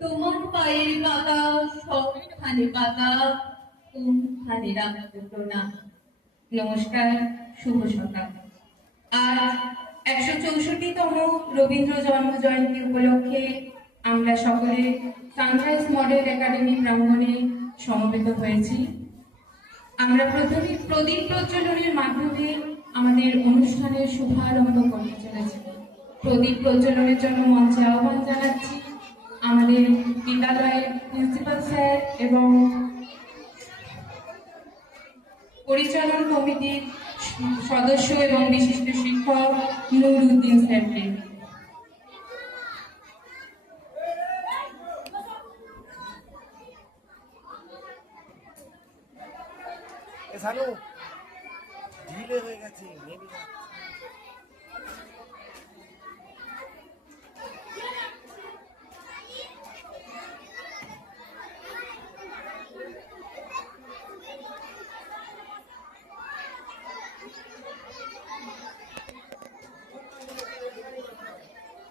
তোমার পায়ের পাতা সবখানে পাতা, কোনখানে রাখতো না। নমস্কার, শুভ সকাল। আজ 164তম রবীন্দ্র জন্ম জয়ন্তী উপলক্ষে আমরা সকলে সানরাইজ মডেল একাডেমি প্রাঙ্গণে সমবেত হয়েছি। আমরা প্রথমে প্রদীপ প্রজ্বলনের মাধ্যমে আমাদের অনুষ্ঠানের শুভারম্ভ করতে চলেছি। প্রদীপ প্রজ্বলনের জন্য মঞ্চে আহ্বান জানাচ্ছি আমাদের বিদ্যালয়ের প্রিন্সিপাল স্যার এবং পরিচালন কমিটির সদস্য এবং বিশিষ্ট শিক্ষক নুরউদ্দিন স্যারকে। ঢিলে হয়ে গেছে।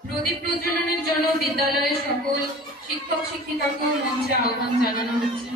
প্রদীপ প্রজ্বলনের জন্য বিদ্যালয়ের সকল শিক্ষক শিক্ষিকাকে মঞ্চে আহ্বান জানানো হচ্ছে।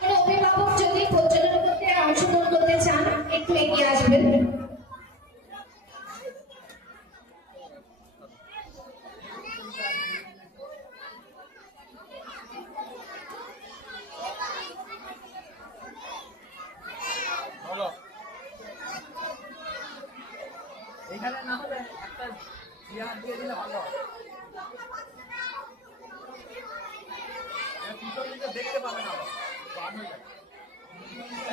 কোনো অভিভাবক যদি প্রজ্বলন করতে অংশগ্রহণ করতে চান একটু এগিয়ে আসবেন। এখানে না হলে একটা চেয়ার দিয়ে দিলে ভালো হয়। দেখতে পাবে না,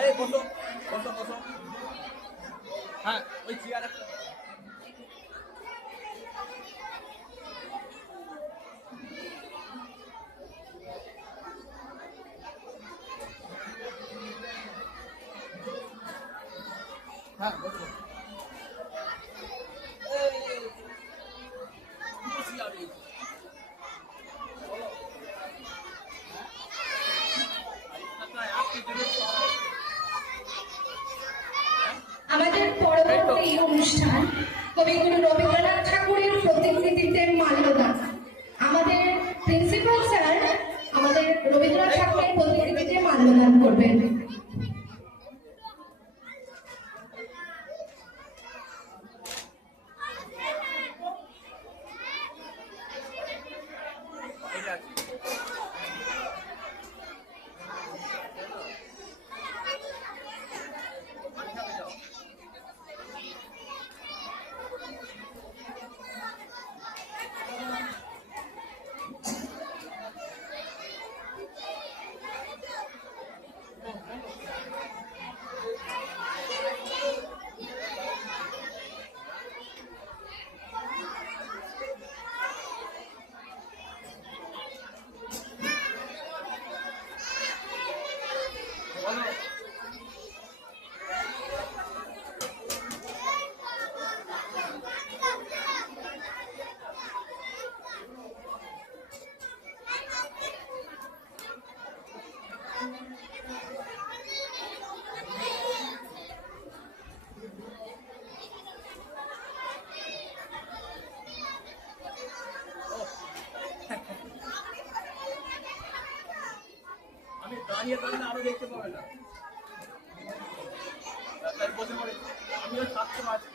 এই বসো বসো বসো। হ্যাঁ, ওই চেয়ার একটা হ্যাঁ বসো। আমাদের পরবর্তী অনুষ্ঠান কবিগুরু রবীন্দ্রনাথ ঠাকুরের প্রতিকৃতিতে মাল্যদান। আমাদের প্রিন্সিপাল স্যার আমাদের রবীন্দ্রনাথ ঠাকুরের প্রতিকৃতিতে মাল্যদান করবেন। আমি দাঁড়িয়ে থাকলে আরো দেখতে পাবে না, তাই বসে পড়ে আমিও থাকতে পারছি।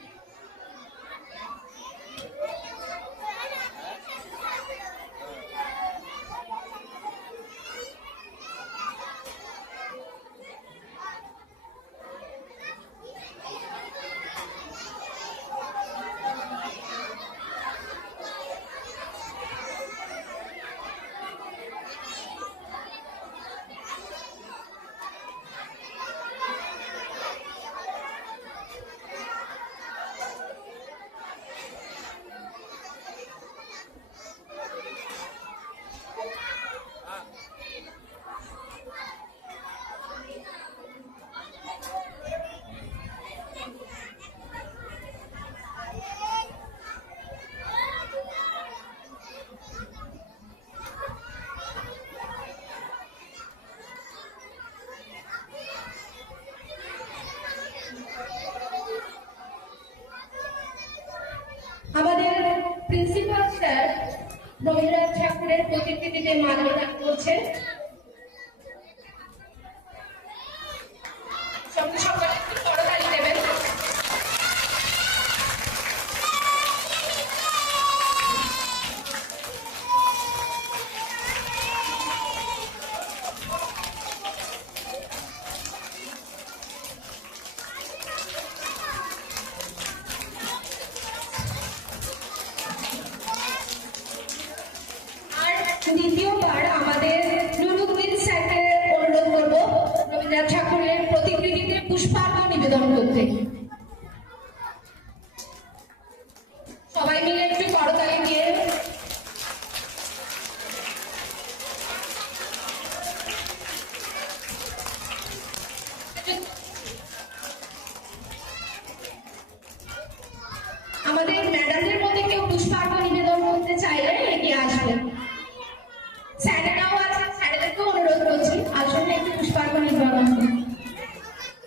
আমাদের প্রিন্সিপাল স্যার রবীন্দ্রনাথ ঠাকুরের প্রতিকৃতিতে মাল্যদান করছেন। সকলে একটু করতালি দেবেন। দ্বিতীয়বার আমাদের নুরুদ্দিন স্যারকে অনুরোধ করব রবীন্দ্রনাথ ঠাকুরের প্রতিকৃতিতে পুষ্পার্ঘ্য নিবেদন করতে। সবাই মিলে একটু করতালি দিয়ে আমাদের ম্যাডামদের মধ্যে কেউ পুষ্পার্ঘ্য নিবেদন করতে চাইলে এগিয়ে আসবেন। স্যারেরাও আছে, স্যারেদেরকেও অনুরোধ করছি আসলে একটু পুষ্পার্ঘ্য নিবেদন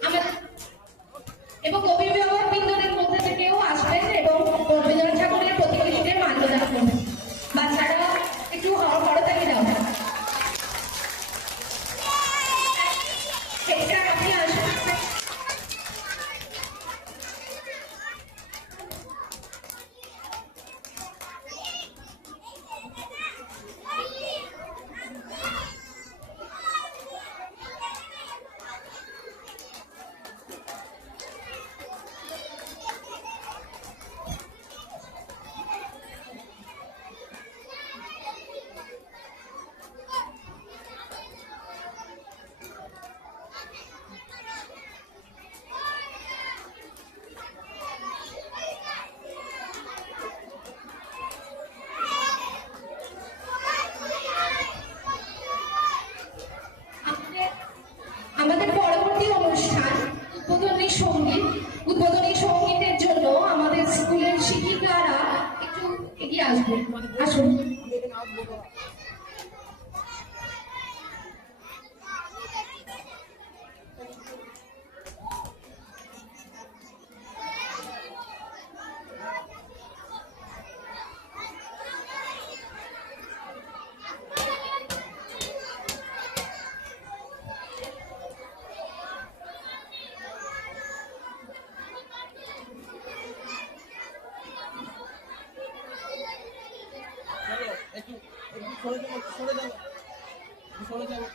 আমাদের এবং অভিভাবক বৃন্দদের মধ্যে থেকেও আসবেন এবং রবীন্দ্রনাথ ঠাকুরের প্রতিকৃতিতে মাল্যদান করবেন। বাচ্চারা একটু করতালি দাও। সেটা আপনি আসবেন। আমাদের পরবর্তী অনুষ্ঠান উদ্বোধনী সঙ্গীতের জন্য আমাদের স্কুলের শিক্ষিকারা একটু এগিয়ে আসবেন। আসুন। সরে যাবো, সরে যাবো, সরে যাবো।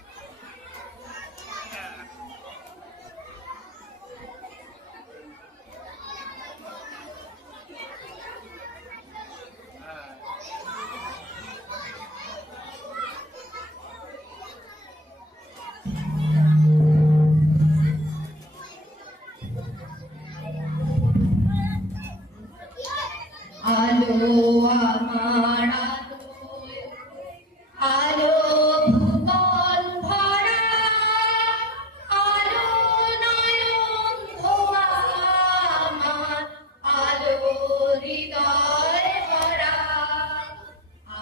আলো আমার আলো ভুবন ভরা আলো নয়ন ধোয়া আমার আলো হৃদয় ভরা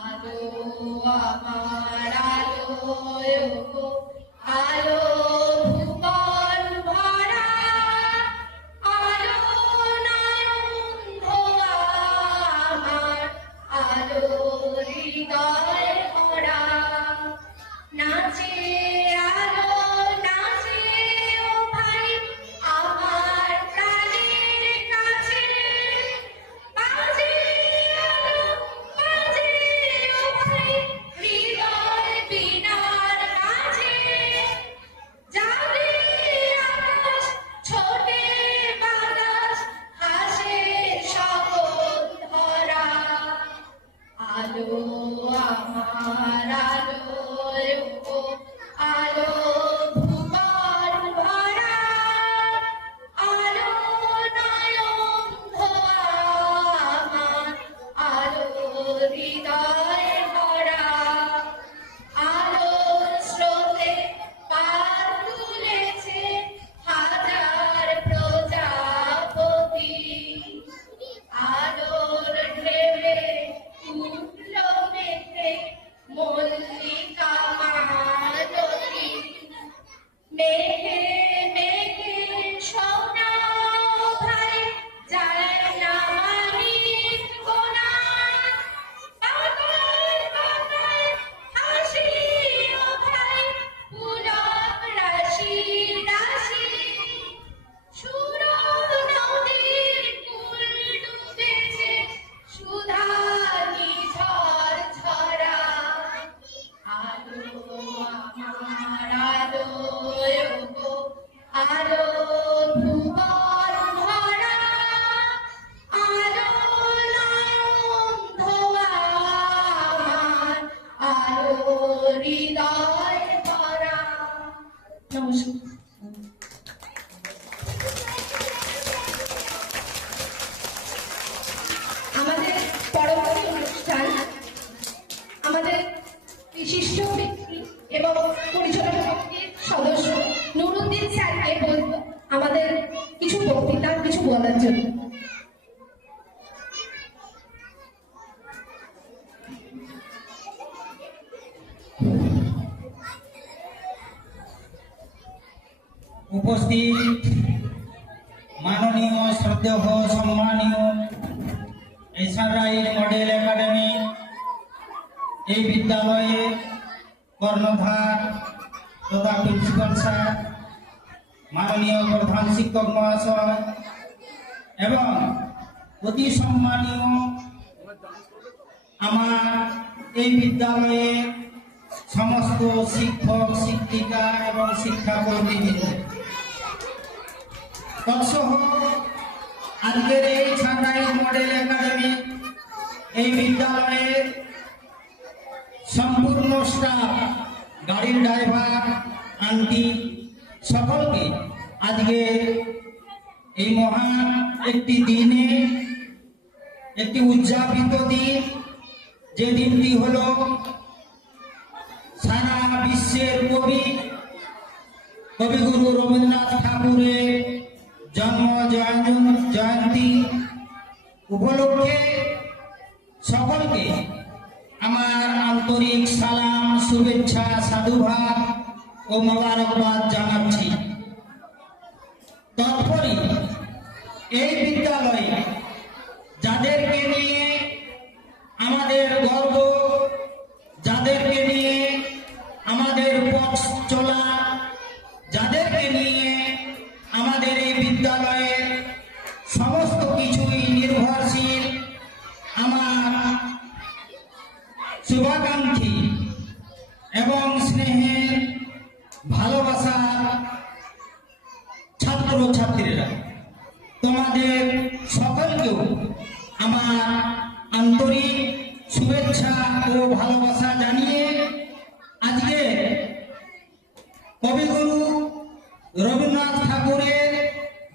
আলো আমার আলো ভুবন ভরা আলো নয়ন ধোয়া আমার আলো হৃদয় ভরা নাচে আলো নাচে ও ভাই আমার প্রাণের কাছে বাজে আলো বাজে ও ভাই হৃদয় বিনার মাঝে জাগে আকাশ ছোটে বাতাস হাসে সকল ধরা আলো আমার আলো ভুবন ভরা আলো নয়ন ধোয়া আমার আলো হৃদয় ভরা আলোর স্রোতে পার তুলেছে হাজার প্রজাপতি আলোর ঢেউয়ে উঠল মেতে মল্লিকা মালতী মেঘে মেঘে সোনা ভাই যায় না মানিক গোনা বাগান বাগান হাসি ও ভাই পুলক রাশি রাশি সুর নদীর কুল ডুবেছে সুধা নিঝর ঝরা আলো আমার আলো ভুবন ভরা আলো নয়ন ধোয়া আমার আলো হৃদয় ভরা। নমস্কার। আমাদের পরবর্তী অনুষ্ঠান আমাদের বিশিষ্ট ব্যক্তি এবং পরিচালনা সমিতির সদস্য নুরুদ্দিন স্যারকে বলবো আমাদের কিছু বক্তৃতা কিছু বলার জন্য। উপস্থিত মাননীয় শ্রদ্ধেয় সম্মানীয় এসআরআই মডেল একাডেমি এই বিদ্যালয়ে কর্ণধার তথা প্রিন্সিপাল স্যার, মাননীয় প্রধান শিক্ষক মহাশয় এবং অতি সম্মানীয় আমার এই বিদ্যালয়ে সমস্ত শিক্ষক শিক্ষিকা এবং শিক্ষাকর্মীবৃন্দ তৎসহ আজকের এই ছাড়াই মডেল একাডেমি এই বিদ্যালয়ের সম্পূর্ণ স্টাফ, গাড়ির ড্রাইভার, আন্টি সকলকে আজকে এই মহান একটি দিনে, একটি উদযাপিত দিন, যে দিনটি হলো সারা বিশ্বের কবিগুরু রবীন্দ্রনাথ ঠাকুরের জন্ম জয়ন্তী উপলক্ষে সকলকে আমার আন্তরিক সালাম, শুভেচ্ছা, সাধুবাদ ও মোবারকবাদ জানাচ্ছি। তৎপরই এই বিদ্যালয়ে যাদেরকে নিয়ে আমাদের গর্ব, যাদেরকে নিয়ে আমাদের পথ চলা, যাদেরকে নিয়ে আমাদের এই বিদ্যালয়ের সমস্ত কিছুই নির্ভরশীল, আমার শুভাকাঙ্ক্ষী আমার আন্তরিক শুভেচ্ছা ও ভালোবাসা জানিয়ে আজকে কবিগুরু রবীন্দ্রনাথ ঠাকুরের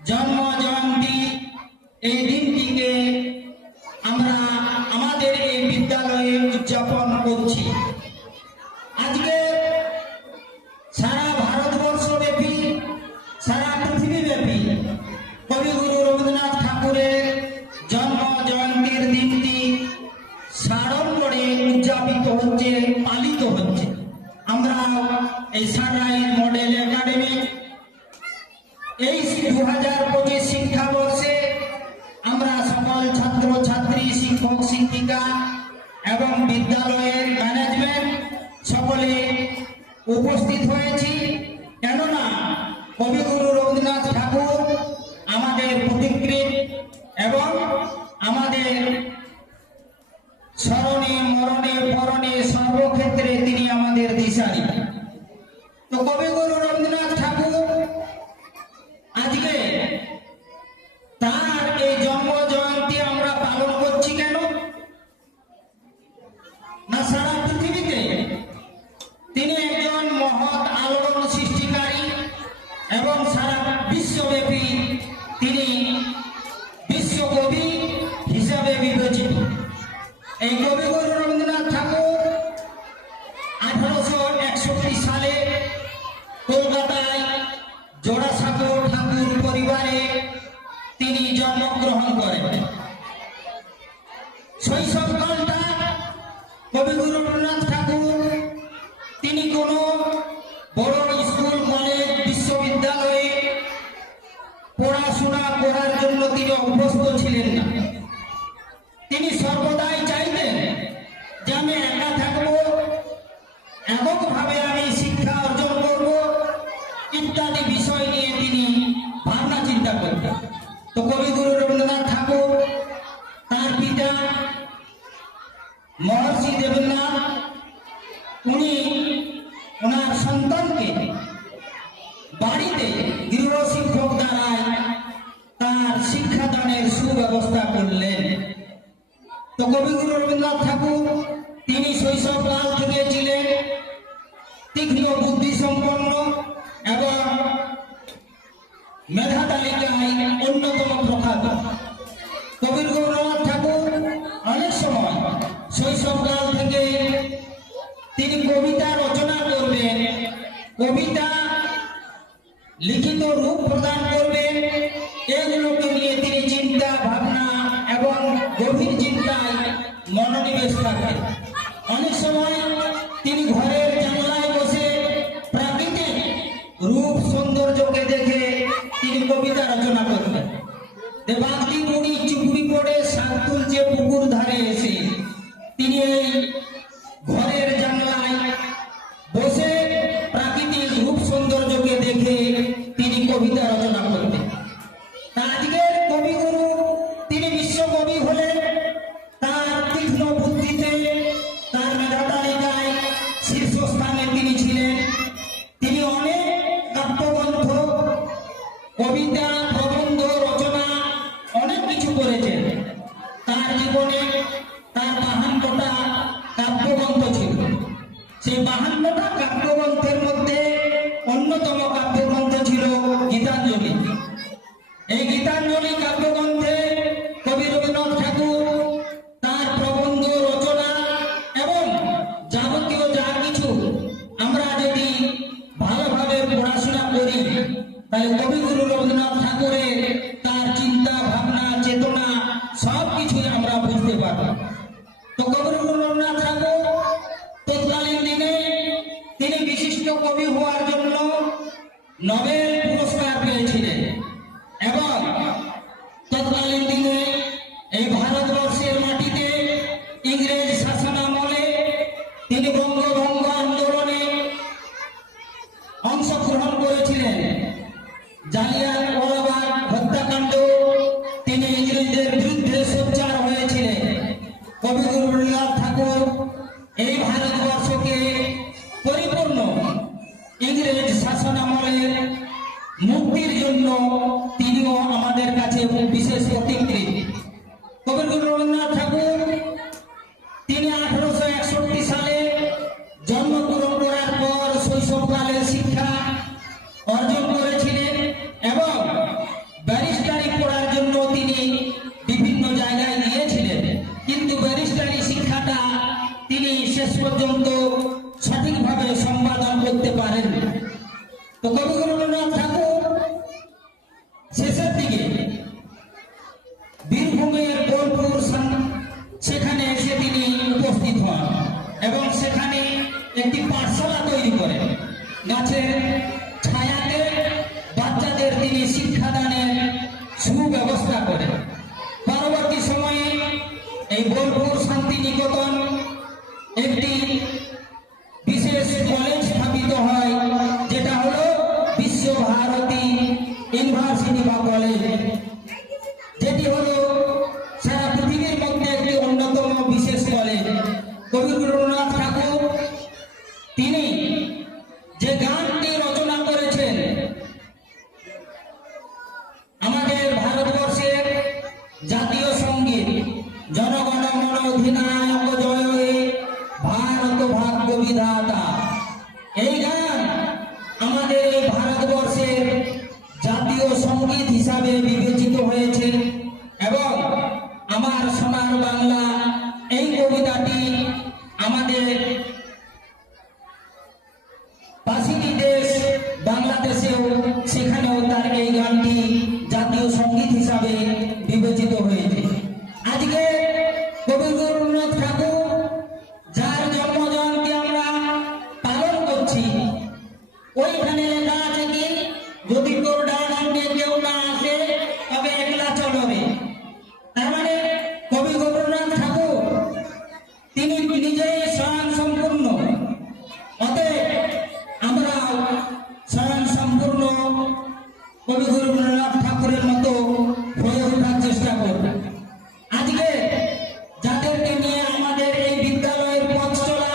জন্ম জয়ন্তী এই দিনটিকে আমরা আমাদের এই বিদ্যালয়ে উদযাপন করছি। আজকে সারা ভারতবর্ষব্যাপী, সারা পৃথিবীব্যাপী কবিগুরু রবীন্দ্রনাথ ঠাকুরের জন্ম জয়ন্তীর দিনটি সাড়ম্বরে উদযাপিত হচ্ছে, পালিত হচ্ছে। আমরা এই সানরাইজ মডেল একাডেমি এই 2025 শিক্ষাবর্ষে আমরা সকল ছাত্র ছাত্রী, শিক্ষক শিক্ষিকা এবং বিদ্যালয়ের ম্যানেজমেন্ট সকলে উপস্থিত হয়েছি। কেননা কবিগুরু রবীন্দ্রনাথ ঠাকুর আমাদের পথিকৃৎ এবং আমাদের স্মরণে মরণে পরণে সর্বক্ষেত্রে তিনি আমাদের দিশারি। তো কবিগুরু রবীন্দ্রনাথ ঠাকুর আজকে তার এই জন্ম জয়ন্তী আমরা পালন করছি কেন না, সারা পৃথিবীতে তিনি একজন মহৎ আলোড়ন সৃষ্টিকারী এবং সারা বিশ্বব্যাপী তিনি বিশ্বকবি হিসাবে বিবেচিত। এই কবিগুরু রবীন্দ্রনাথ ঠাকুর 1861 সালে কলকাতায় জোড়াসাঁকোর ঠাকুর পরিবারে তিনি জন্মগ্রহণ করেন। শৈশবকালটা কবিগুরু রবীন্দ্রনাথ ঠাকুর তিনি কোনো বড় স্কুল, কলেজ, বিশ্ববিদ্যালয়ে পড়াশোনা করার জন্য তিনি অভ্যস্ত ছিলেন না। তিনি সর্বদাই চাইতেন যে আমি একা থাকবো, এককভাবে আমি শিক্ষা অর্জন করব, ইত্যাদি বিষয় নিয়ে তিনি ভাবনা চিন্তা করতেন। তো কবিগুরু রবীন্দ্রনাথ ঠাকুর তার পিতা মহর্ষি দেবেন্দ্রনাথ, উনি ওনার সন্তানকে বাড়িতে গৃহ শিক্ষক দ্বারায় তার শিক্ষাদানের সুব্যবস্থা করলেন। তো কবিগুরু রবীন্দ্রনাথ ঠাকুর তিনি শৈশবকাল থেকে ছিলেন তীক্ষ্ণ বুদ্ধি সম্পন্ন এবং মেধা তালিকায় অন্যতম প্রখ্যাত। কবিগুরু রবীন্দ্রনাথ ঠাকুর অনেক সময় শৈশবকাল থেকে তিনি কবিতা রচনা করবেন, কবিতা লিখিত রূপ প্রদান করবেন। এগুলোকে নিয়ে তিনি চিন্তা ভাবনা এবং গভীর চিন্তায় মনোনিবেশ থাকবেন। অনেক সময় তিনি ঘরের জানলায় বসে প্রাকৃতিক রূপ সৌন্দর্যকে দেখে তিনি কবিতা রচনা করবেন। দেবাগ্নি মুনি চুপড়ি পড়ে শাক তুলছে পুকুর ধারে এসে, তিনি এই ঘরের জানলায় বসে প্রাকৃতিক রূপ সৌন্দর্যকে দেখে তিনি কবিতা রচনা করতেন। আজকের কবিগুরু তিনি বিশ্বকবি হলেন। তার তীক্ষ্ণ বুদ্ধিতে, তার মেধা তালিকায় শীর্ষস্থানে তিনি ছিলেন। তিনি অনেক কাব্যগ্রন্থ, কবিতা, প্রবন্ধ রচনা অনেক কিছু করেছেন। তার জীবনে তার 52টা কাব্যগ্রন্থ ছিল। সেই 52টা কাব্যগ্রন্থের মধ্যে অন্যতম কাব্যগ্রন্থ ছিল গীতাঞ্জলি। এই গীতাঞ্জলি কাব্যগ্রন্থে কবি রবীন্দ্রনাথ ঠাকুর তার প্রবন্ধ রচনা এবং যাবতীয় যা কিছু আমরা যদি ভালোভাবে পড়াশোনা করি তাহলে কবিগুরু রবীন্দ্রনাথ ঠাকুরের তার চিন্তা ভাবনা চেতনা সব কিছুই আমরা বুঝতে পারব। তো কবিগুরু রবীন্দ্রনাথ ঠাকুর তৎকালীন দিনে তিনি বিশিষ্ট কবি হওয়ার জন্য নোবেল পুরস্কার পেয়েছিলেন এবং তৎকালীন দিনে এই ভারতবর্ষের মাটিতে ইংরেজ শাসনামলে তিনি বঙ্গভঙ্গ আন্দোলনে অংশগ্রহণ করেছিলেন। জালিয়ানওয়ালাবাগ হত্যাকাণ্ড তিনি ইংরেজদের বিরুদ্ধে সোচ্চার হয়েছিলেন। কবিগুরু রবীন্দ্রনাথ ঠাকুর এই ভারতবর্ষকে পরিপূর্ণ ইংরেজ শাসনামলের মুক্তির জন্য তিনিও আমাদের কাছে বিশেষ প্রতিকৃত। তো কবিগুরু রবীন্দ্রনাথ ঠাকুর তিনি 1861 সালে জন্মগ্রহণ করার পর শৈশবকালে শিক্ষা অর্জন করেছিলেন এবং ব্যারিস্টারি পড়ার জন্য তিনি বিভিন্ন জায়গায় গিয়েছিলেন, কিন্তু ব্যারিস্টারি শিক্ষাটা তিনি শেষ পর্যন্ত সঠিকভাবে সম্পাদন করতে পারেন। তো কবিগুরু রবীন্দ্রনাথ ঠাকুর শেষের দিকে বীরভূমের বোলপুর সেখানে এসে তিনি উপস্থিত হন এবং সেখানে একটি পাঠশালা তৈরি করেন। গাছের ছায়াতে বাচ্চাদের তিনি শিক্ষাদানের সুব্যবস্থা করেন। পরবর্তী সময়ে এই বোলপুর শান্তিনিকেতন একটি বিশেষ কলেজ স্থাপিত হয়, যেটা হলো বিশ্বভারতী ইউনিভার্সিটি বা কলেজ, যেটি হলো সারা পৃথিবীর মধ্যে একটি অন্যতম বিশেষ কলেজ। কবিগুরু রবীন্দ্রনাথ ঠাকুর তিনি যে গানটি রচনা করেছেন, আমাদের ভারতবর্ষের জাতীয় সঙ্গীত জনগণ মন অধিনায়ক জয় হে ভারত ভাগ্য বিধাতা, এই গান আমাদের এই ভারতবর্ষের জাতীয় সঙ্গীত হিসাবে বিবেচিত হয়েছে এবং আমার সোনার বাংলা এই কবিতাটি আমাদের পাশের দেশ বাংলাদেশেও সেখানেও তার এই গানটি জাতীয় সঙ্গীত হিসাবে বিবেচিত হয়েছে। আজকে কবিগুরু রবীন্দ্রনাথ ঠাকুর যার জন্মজয়ন্তী আমরা পালন করছি, ওইখানে লেখা আছে কি, যদি তোর ডান অঙ্গে কেউ না আসে তবে একলা চলবে। তার মানে কবিগুরু রবীন্দ্রনাথ ঠাকুর তিনি নিজেই স্বয়ং সম্পূর্ণ, অতএব আমরাও স্বয়ং সম্পূর্ণ কবিগুরু রবীন্দ্রনাথ ঠাকুরের মতো হয়ে ওঠার চেষ্টা করব। আজকে যাদেরকে নিয়ে আমাদের এই বিদ্যালয়ের পথ চলা,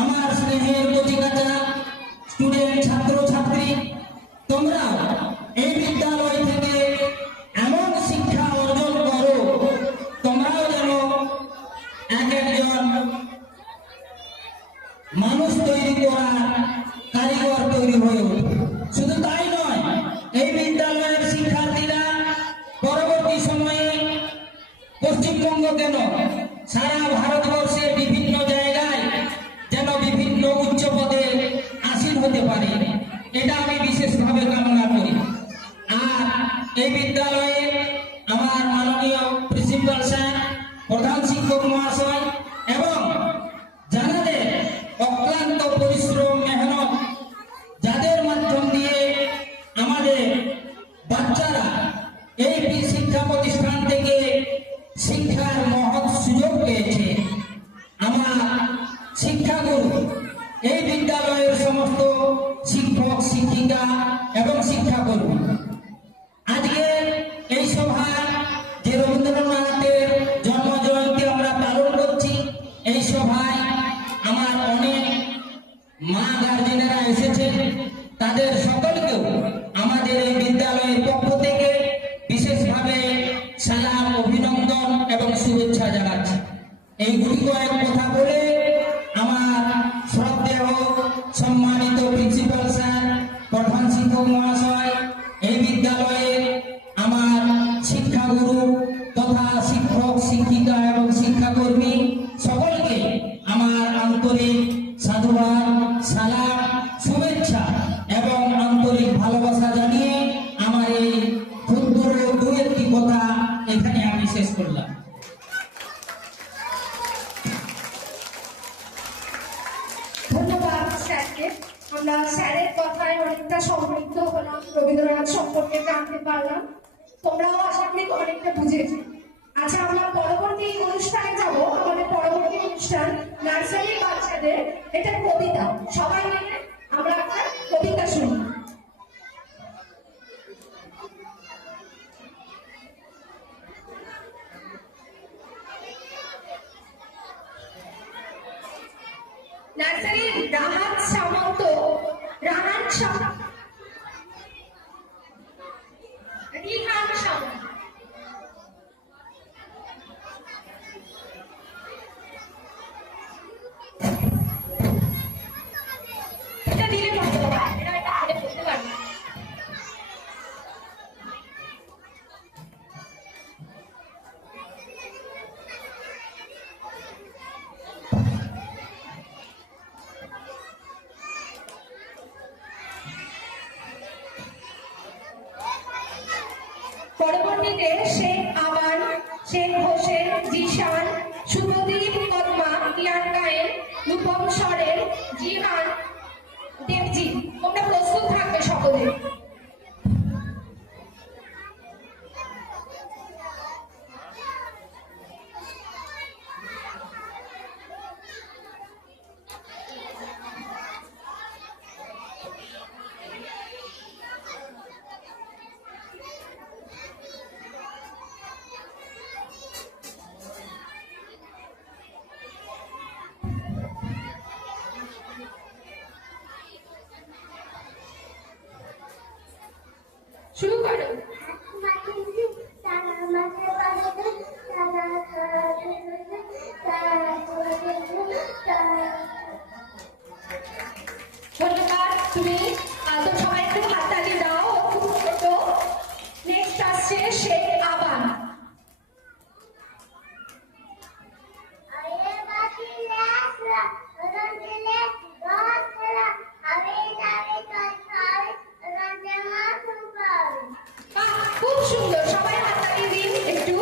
আমার স্নেহের কচিকাঁচা স্টুডেন্ট ছাত্র ছাত্রী, তোমরা এই বিদ্যালয় থেকে এমন শিক্ষা অর্জন করো, তোমরাও যেন এক একজন মানুষ তৈরি করার কারিগর তৈরি হয়ে ওঠে। শুধু তাই নয়, এই বিদ্যালয়ের শিক্ষার্থীরা পরবর্তী সময়ে পশ্চিমবঙ্গ কেন সারা ভারতবর্ষে বিভিন্ন জায়গায় যেন বিভিন্ন উচ্চ পদে আসীন হতে পারে, এটা আমি বিশেষভাবে কামনা করি। আর এই বিদ্যালয়ে আমার মাননীয় প্রিন্সিপাল স্যার, প্রধান শিক্ষক মহাশয় এবং যাদের অক্লান্ত পরিশ্রম মেহনত, যাদের মাধ্যম দিয়ে আমাদের বাচ্চারা এই শিক্ষা প্রতিষ্ঠান থেকে শিক্ষার মহৎ সুযোগ পেয়েছে, আমার শিক্ষাগুরু এই বিদ্যালয়ের সমস্ত শিক্ষক শিক্ষিকা এবং শিক্ষাকর্মী, আজকে এই সভায় যে রবীন্দ্রনাথের জন্ম জয়ন্তী আমরা পালন করছি, এই সভায় আমার অনেক মা গার্জেনেরা এসেছেন, তাদের সকলকেও আমাদের এই বিদ্যালয়ের পক্ষ থেকে বিশেষভাবে সালাম, অভিনন্দন এবং শুভেচ্ছা জানাচ্ছি। এই গুটি কয়েক কথা বলে আমার শ্রদ্ধেয় সম্মানিত প্রিন্সিপাল স্যার, প্রধান শিক্ষক মহাশয়, এই বিদ্যালয়ের আমার শিক্ষাগুরু তথা শিক্ষক শিক্ষিকা এবং শিক্ষাকর্মী সকলকে আমার আন্তরিক সাধুবাদ, সালাম, শুভেচ্ছা এবং আন্তরিক ভালোবাসা জানিয়ে আমার এই ক্ষুদ্র দু একটি কথা এখানে আমি শেষ করলাম। ধন্যবাদ স্যারকে। আমরা স্যারের কথায় অনেকটা সমৃদ্ধ হলাম, রবীন্দ্রনাথ সম্পর্কে জানতে পারলাম, তোমরাও আশা করি অনেকটা বুঝেছো। আচ্ছা, আমরা পরবর্তী অনুষ্ঠানে যাব। আমাদের পরবর্তী অনুষ্ঠান নার্সারির বাচ্চাদের, এটা কবিতা, সবাই মিলে আমরা একটা কবিতা শুনি। নার্সারির রাহাত সামন্ত, রিহান সামন্ত, রূপম স্বরের জিহান দেবজি, তোমরা প্রস্তুত থাকবে সকলে। শুরু করো। ধন্যবাদ। তুমি তো সবাই একটু হাততালি দাও। তো নেক্সট আসছে শেখ আবান। খুব সুন্দর, সবাই হাততালি দিন একটু।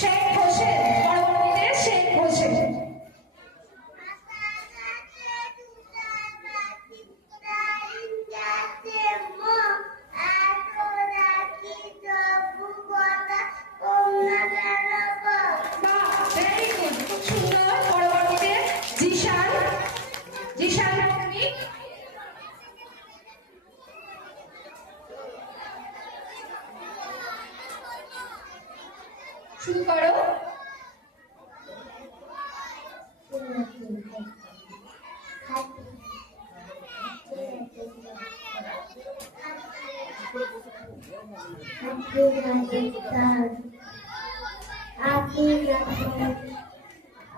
শেখ হোসেন, পরবর্তীতে শেখ হোসেন। ভেরি গুড, খুব সুন্দর। পরবর্তীতে জিশান। জিশান তুমি শুরু করো।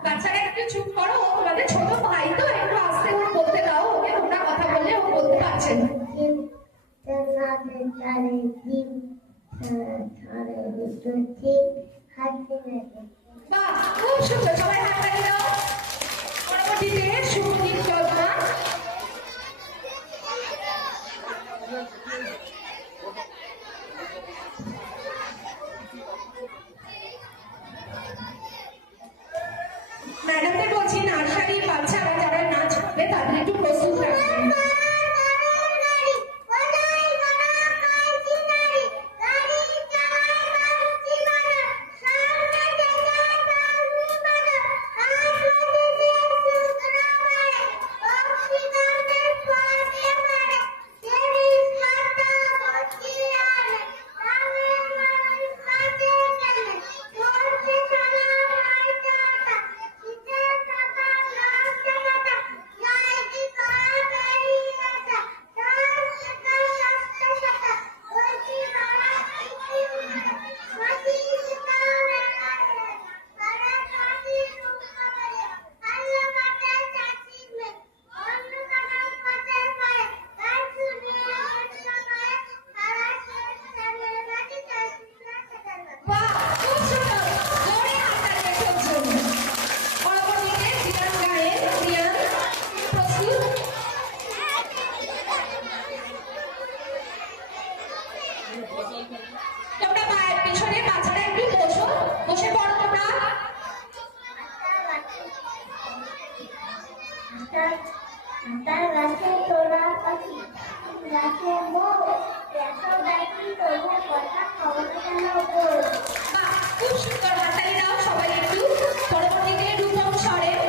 বাচ্চারা একটু চুপ করো, তোমাদের ছোট ভাই তো, একটু আস্তে করে বলতে দাও ওকে। তোমরা কথা বললে ও বলতে পারছে না। বাহ, খুব সুন্দর, সবাই হাততালি দাও। পরবর্তীতে শুভদীপ চৌধুরী। ম্যাডামদের বলছি নার্সারির বাচ্চারা যারা নাচ করবে তাদের একটু প্রস্তুত রাখবেন। তোমরা পিছনে বাচ্চারা একটু বসো, বসে পড়ো তোমরা। তার গাছে তোরা পাখি গাছে মোর এত দেখি তবু কথা খবর কেন তোর। বাহ, খুব সুন্দর, হাততালি দাও সবাই একটু। পরবর্তীতে রূপম স্বরের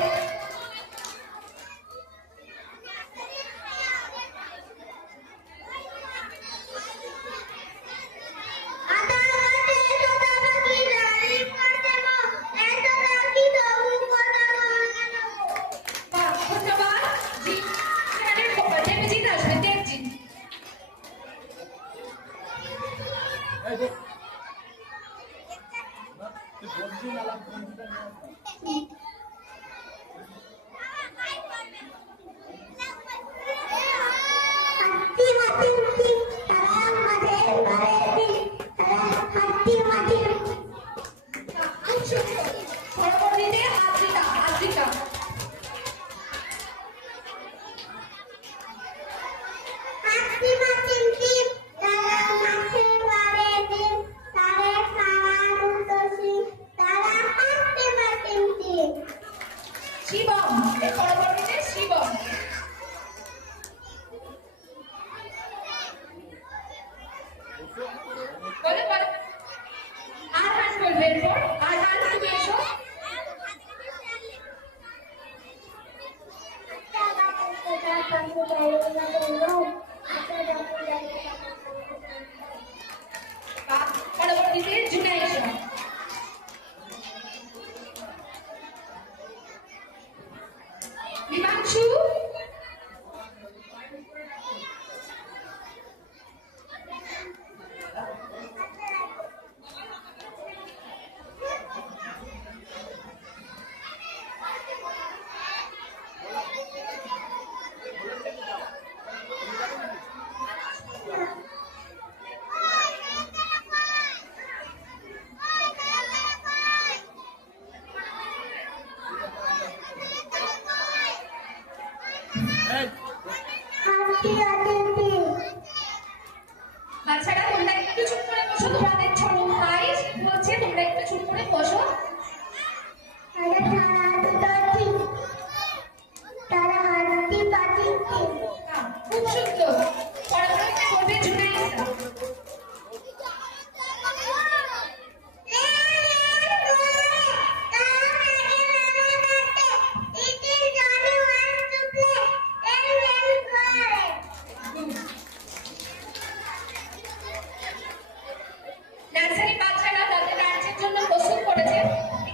পরবর্তীতে আদ্রিকা। আদ্রিকা তারা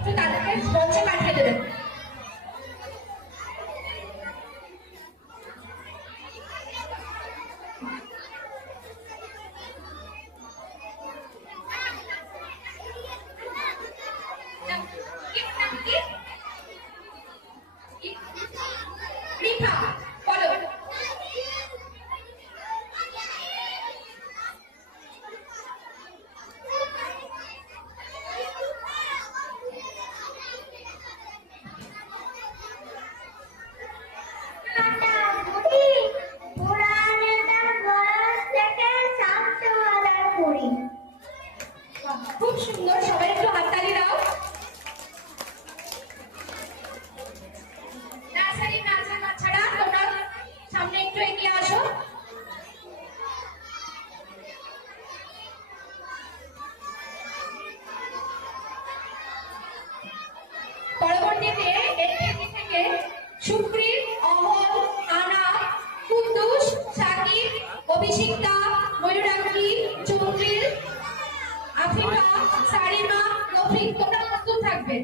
একটু তাদেরকে মঞ্চে পাঠিয়ে দেবেন। রিফা, বলো। বুড়ি পুরাণেটা বয়স থেকে সাতওয়ালার বুড়ি খুব সুন্দর, সবাই একটু হাততালি দাও। নার্সারি নার্সারি বাচ্চারা তোমরা সামনে একটু এগিয়ে আসো। পরবর্তীতে এলকেজি থেকে সুপ্রিম, অমল, আনা, কুদ্দুস, সাকিব, অভিষিক্তা, ময়ূরাক্ষী, চৌধুরী, আফিফা, সারিমা, রফিক তোমরা প্রস্তুত থাকবে।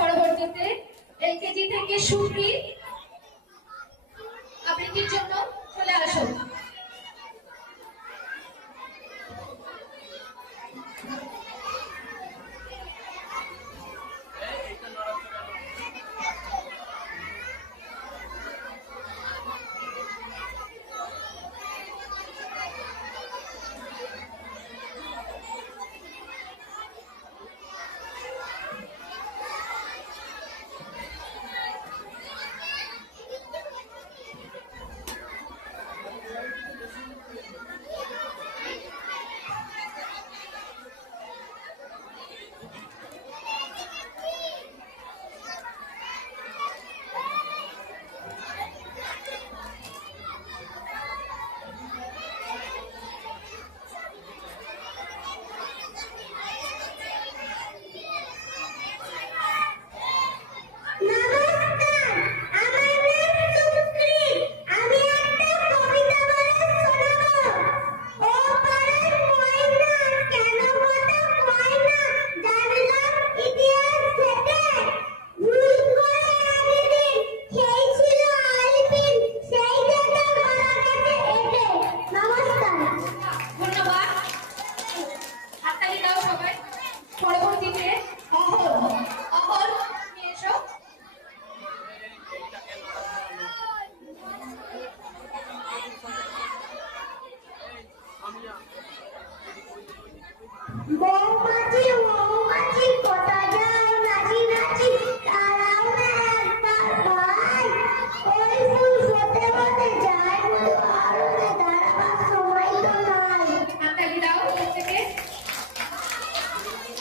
পরবর্তীতে এলকেজি থেকে সুপ্রি আবৃত্তির জন্য চলে আসুন। নমস্কার, আমার নাম সুপ্রি। আমি একটা কবিতা বলে শোনাবো। ও পাড়ার ময়না, কেন বলো ময়না? জানলাম ইতিহাস থেকে। ভুল করে একদিন, সেই ছিল আলপিন, সেই থেকে মারা গেছে এতে। নমস্কার। ধন্যবাদ, হাততালি দাও সবাই। পরবর্তীতে অহর, অহর নিয়ে এসো। মৌমাছি মৌমাছি কোথা যায় নাচি নাচি, তারাও না একবার ভাই। ওই ফুল ফোটে ফোটে যায় বলে আরো দাঁড়াবার সময় তো নাই। হাততালি দাও প্রত্যেকে।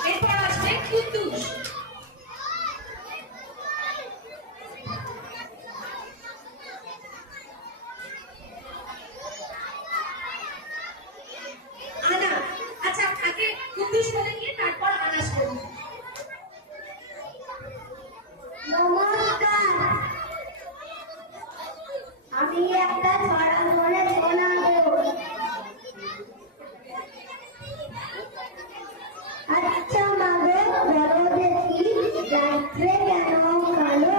এরপর আসছে কুদ্দুস। আনা, আচ্ছা আগে কুদ্দুস বলে নিয়ে তারপর আনাস বলবো। নমস্কার, আমি একটা ছড়া বলে শোনাবো। আচ্ছা মাগো বলো দেখি, রাত্রে কেন কালো?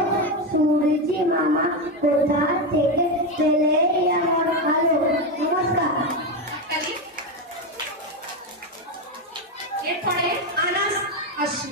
সূর্যি মামা কোথা থেকে পেলে আমার আলো? নমস্কার। হাততালি। এরপরে আনাস আসছে।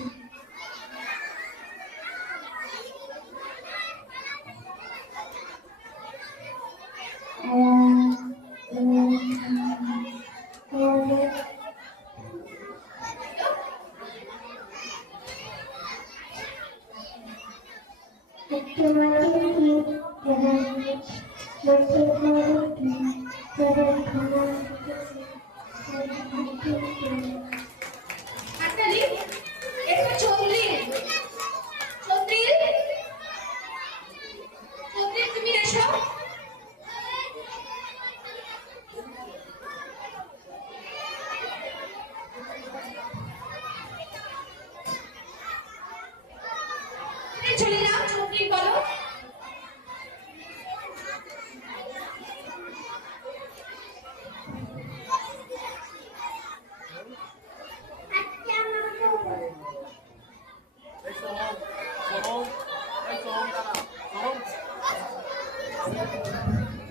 হাততালি। এরপর চন্দ্রিল। চন্দ্রিল, চন্দ্রিল তুমি এসো। চলে যাও, চন্দ্রিল বলো। আচ্ছা মাগো এই সোহম, সোহম, এই সোহম দাঁড়া, সোহম।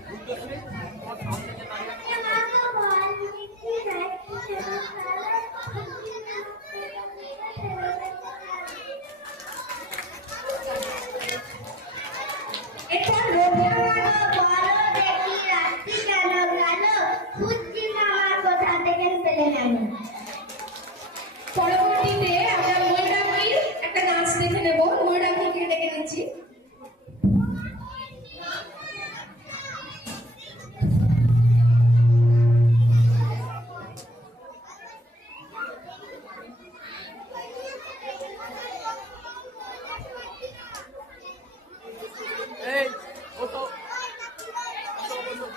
বুঝতেছিস? তোমার সামনে যে দাঁড়িয়ে আছে, আচ্ছা মাগো বল দেখি, রাত্রি কেন কালো? সূর্যি এরপর রবি। মামা কোথা থেকে পেলে নেন? পরবর্তীতে আমরা ময়ূরাক্ষীর একটা নাচ দেখে নেব। ময়ূরাক্ষীকে ডেকে নিচ্ছি। এই, ওঠো, ওঠো, ওঠো।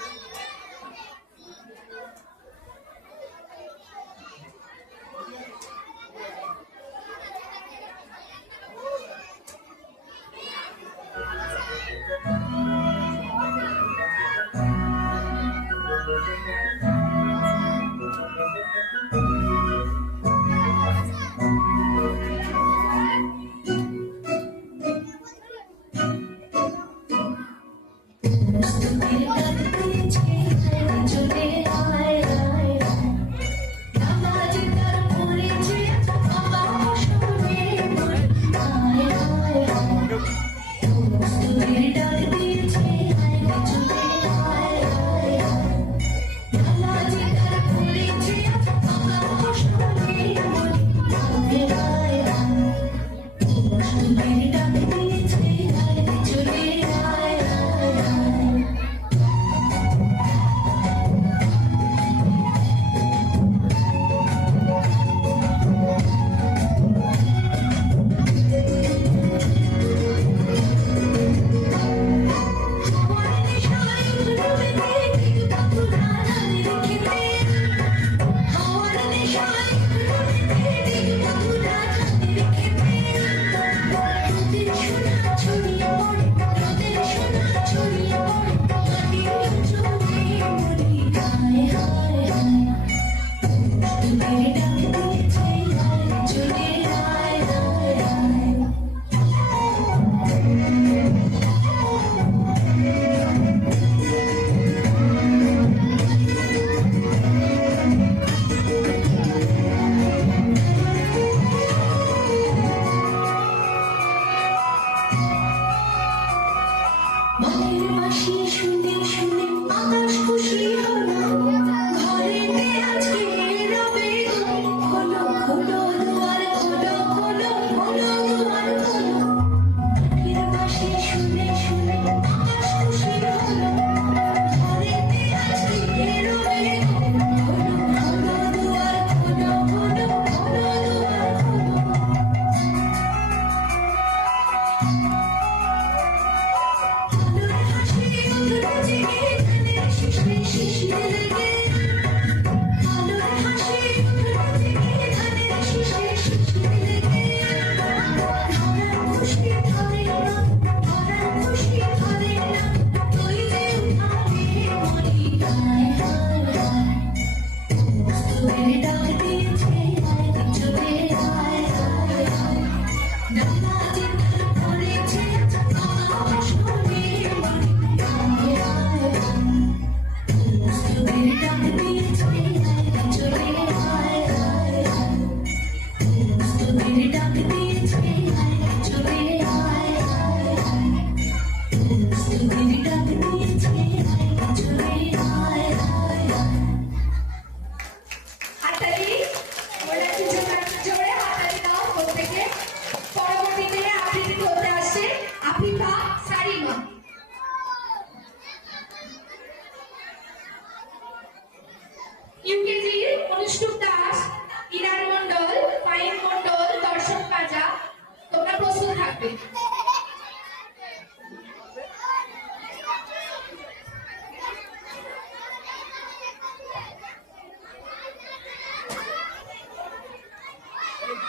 থাকবে।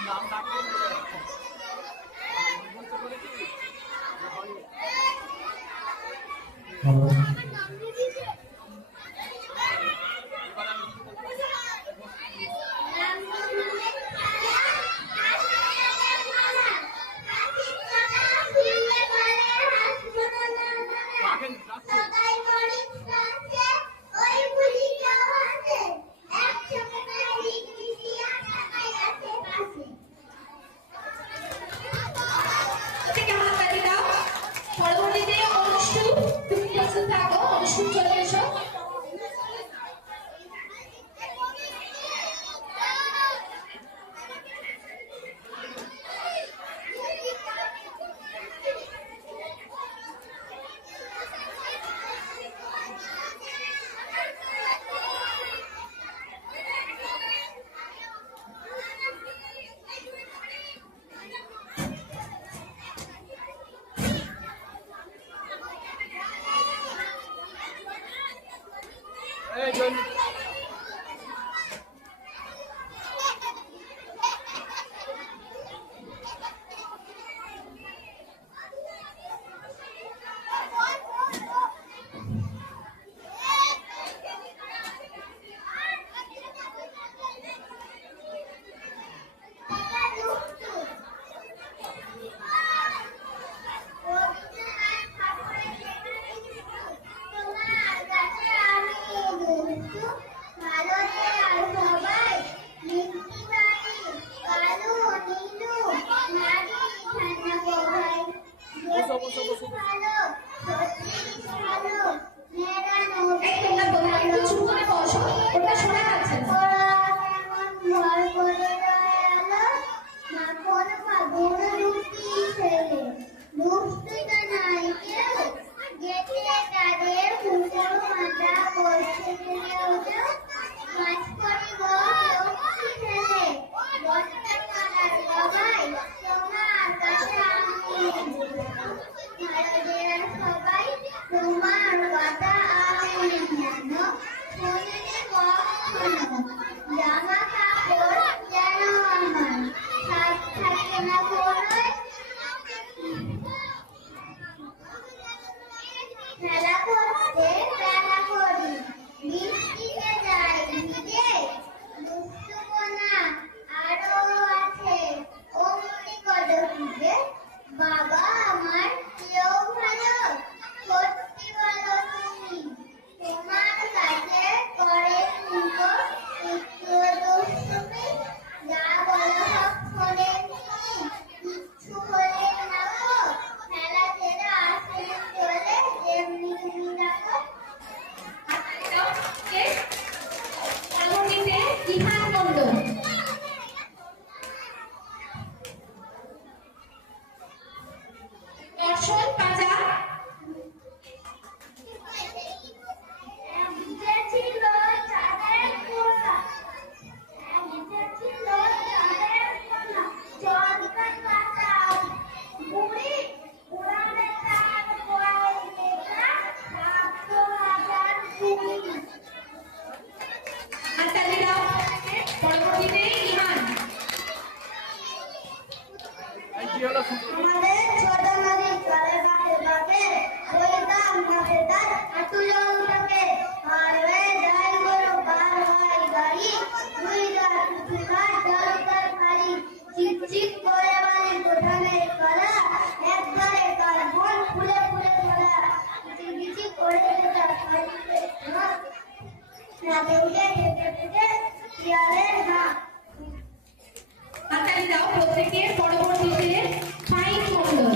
নাম ডাকলে বুঝতে পেরেছি রাখেন রাখছে থেকে হাততালি দাও। পরবর্তীতে অনুষ্ঠু, তুমি প্রস্তুত থাকো, অনুষ্ঠু চলে এসো। এই জন্য বসো বসো বসো এই তোমরা তোমরা একটু চুপ করে বসো, ওটা শোনা যাচ্ছে না। সবাই তোমার কথা আমি জানো শরীরে কখনো জামা কাপড় যেন আমার সাথ থাকে না কোনোই খেলা করতে খেলা করি বৃষ্টিতে যাই ভিজে দুষ্টুপনা আরো আছে অমনি কদমে বাবা আমার কেউ ভালো সত্যি বলো তুমি তোমার কাছে করে শুনবো একটু দুষ্টুমি যা বলো সব শোনে তুমি কিচ্ছু হলে না গো খেলা ছেড়ে আসলে চলে যেমনি তুমি রাখো হাততালি দাও। কে? পরবর্তীতে ইহান মণ্ডল। দর্শন পাজা। যে ছিল চাঁদের কোনা যে ছিল চাঁদের কোনা চরকার কাটা বুড়ি উড়ানে তার বয় লেখা ৭০০০ কুড়ি হাততালি দাও। পরবর্তীতে ইহান। এই কি হলো আমাদের ছোট নদী চলে বাঁকে বাঁকে বইতাম মাঠে তার আতুলন থাকে আর হয়ে যায় বড় পার হয় গাড়ি দুই গাছ পুকুর জল তার খালি চিকচিক করে মানে কোঠানের কলা একবারে তার মন ফুলে ফুলে ফলা কিচিকিচি করে তার খাইতে রাতে উঠে খেতে খেতে শিয়ালের হাঁ হাততালি দাও প্রত্যেকে। পরবর্তীতে ফাইন মণ্ডল।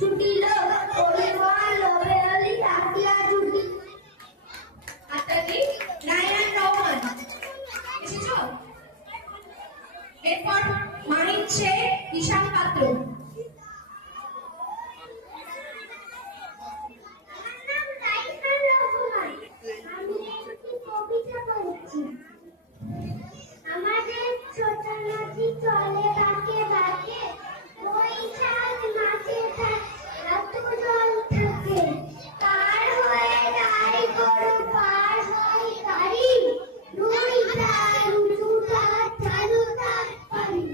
ছুটিল পরিবার লবে আলি আসিয়া ছুটি হাততালি। রায়হান রহমান এসেছো? এরপর মাহিন শেখ, ঈশান পাত্র। আমার নাম রাইহান রহমান। আমি একটি কবিতা বলছি। আমাদের ছোট নদী চলে বাঁকে বাঁকে, বৈশাখ মাসে এত জল থাকে, পার হয়ে যায় গরু, পার হয় গাড়ি, দুই তার উঁচু তার চালু তার পানি,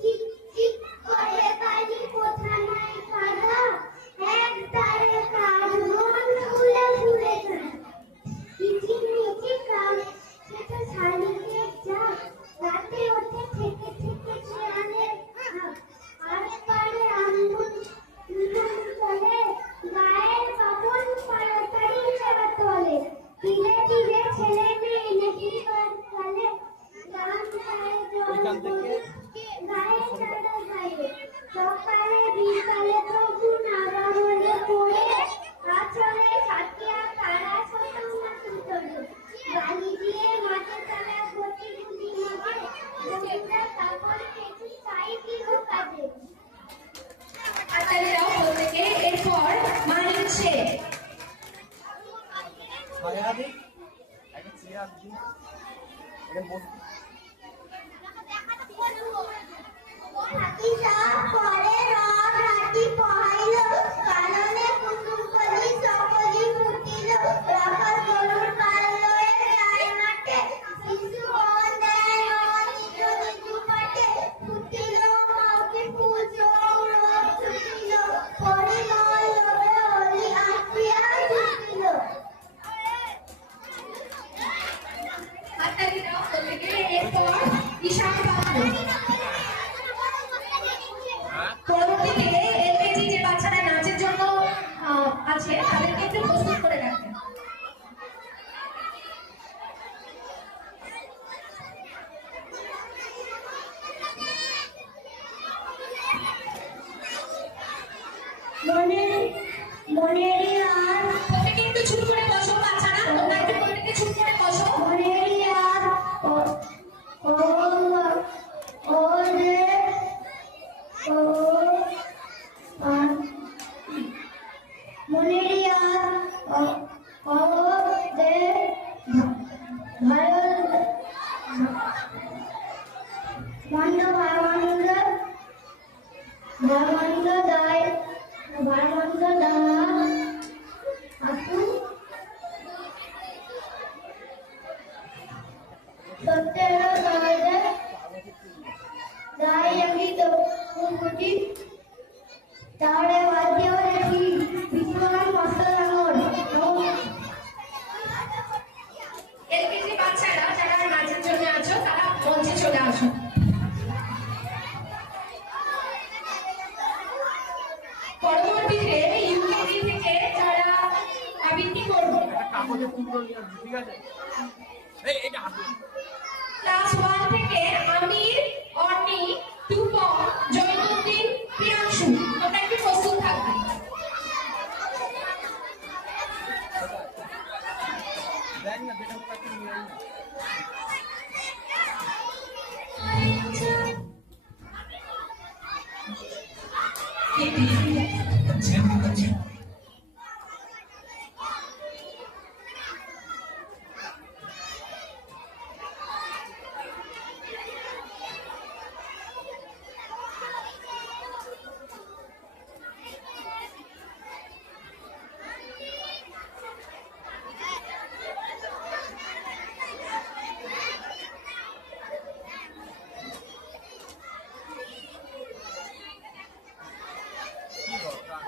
চিক চিক করে বাড়ি কোথা নাই কাদা, এক তারে কাজ মন ফুলে ফুলে যায়, কিচির মিচির কাজ সেটা শালিকে যা, রাতে ওঠে থেকে থেকে শেয়ালের ভাগ, আরে পারে আঙ্গুল চলে, গায়ের বাবন তাড়াতাড়ি চলা চলে, ধীরে ধীরে ছেলে মেয়ে নেকি চলে, গান গায়ে ওইখান থেকে গায়ে চাঁদা গায়ে, সকালে বিকালে তবু নাগা হলে পড়ে, আচলে সাথিয়া তারা ছোট মাথা তোলে, গালি দিয়ে মাথা তারা গতি গুলি মাঝে, জমিদার কাপড় পেটি তাই গৃহ কাজে। হাততালি দাও প্রত্যেকে। এরপর মাহিন শেখ। ছায়া দিক একটা চেয়ার দিন এখানে বস হাতি সাপ করে রব রাতি পহাইল, কাননে কুসুম কলি সকলি ফুটিল, রাখাল গরুর পাল লয়ে যায় মাঠে, শিশু বন দেয় নিজ নিজ পাটে, ফুটিল মাউকে ফুল চোখ রোদ ছুটিল, পরিমল লবে অলি আসিয়া ছুটিল। হাততালি দাও প্রত্যেকে। এরপর ঈশান পাত্র। পরবর্তীতে এলকেজি যে বাচ্চারা নাচের জন্য আছে তাদেরকে একটু প্রস্তুত করে রাখবেন। মনেরই আর প্রত্যেকে একটু চুপ করে বসো বাচ্চারা, তোমরা একটু প্রত্যেকে চুপ করে বসো। মনেরই আর ও রে ও মনেরই আর ও রে ভালো মন্দ ভারমন্দ ভারমন্দ দায় ভারমন্দ দা আপু সত্যের দায় দায় আমি তো কুকুটি তারে বাজিও দেখি বিশ্বনাথ মাস্টার আমার এলকেজি বাচ্চারা যারা নাচের জন্য আছো তারা মঞ্চে চলে আসো। পরবর্তীতে ইউকেজি থেকে যারা আবৃত্তি করবে একটা কাপড়ে ফুল নিয়ে আসবি, ঠিক আছে এই এটা হাতে ক্লাস 1 থেকে আমির, অর্নি, টুপন, জয়নুদ্দিন, প্রিয়াংশু, তোমরা একটু প্রস্তুত থাকবে। দেখ না যেখানে পাচ্ছি নিয়ে আয় না কি দরকার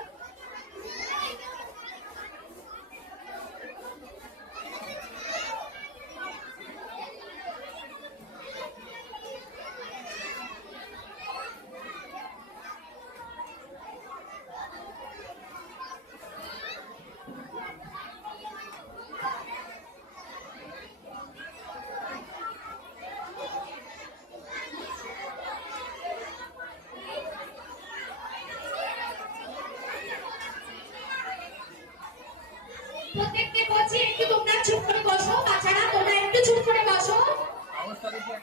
প্রত্যেককে বলছি একটু তোমরা চুপ করে বসো, বাচ্চারা তোমরা একটু চুপ করে বসো।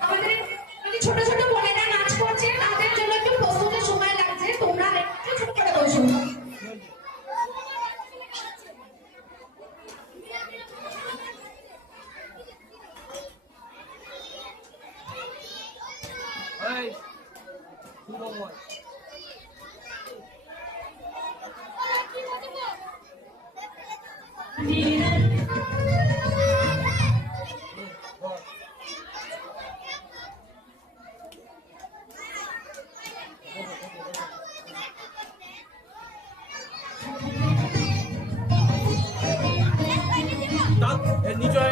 আমাদের যদি ছোট ছোট বোনেরা নাচ করছে তাদের জন্য একটু প্রস্তুতির সময় লাগছে, তোমরা একটু চুপ করে বসো। এই শুভ বল নিচে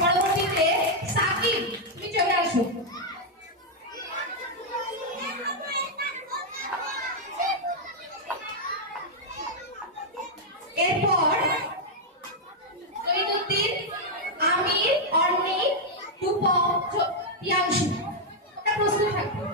পরবর্তীতে সাকিব তুমি চলে আসো। এরপর জয়নুদ্দিন, আমির, অর্ণি, রূপম, প্রিয়াংশু তোমরা প্রস্তুত থাকো।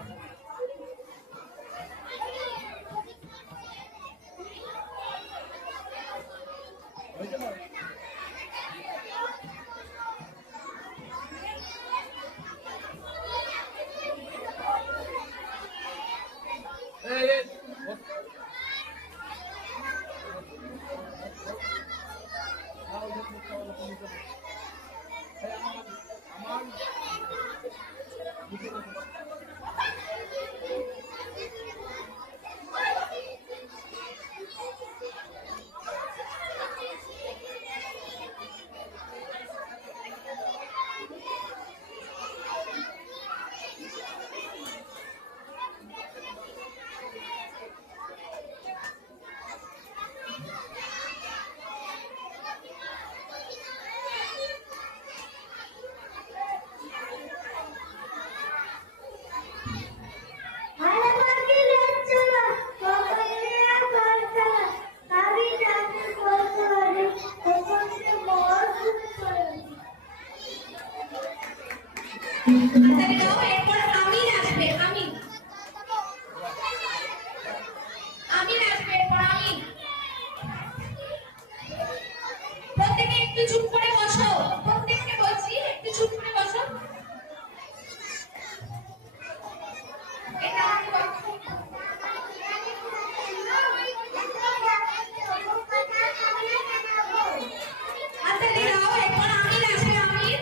এরপর আমির আসবে, আমির আসবে, এরপর আমির। প্রত্যেকে একটু চুপ করে বসো, প্রত্যেককে বলছি একটু চুপ করে বসো। এটা এরপর আমির আসবে, আমির।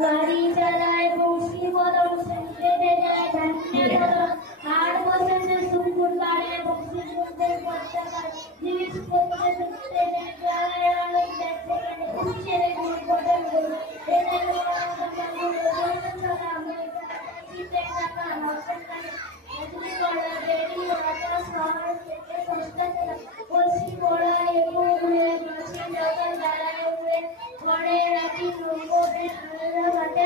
গাড়ি চালায় বসি বদল সেন্টে যায় ধান্যে বদল আর বসে সুকুর গাড়ে বসি শুনতে পড়তে জিনিস করতে শুনতে যায় অনেক দেখতে গেলে ছেড়ে গুণ বদল বলে এনে শীতে টাকা হাসেন কানে এগুলি করা রেডি ওটা শহর থেকে সস্তা ছিল বসি পড়া এগো ঘুরে মাসি যখন দাঁড়ায় উড়ে ঘরে রাখি নম্বরে আলাদা ঘাটে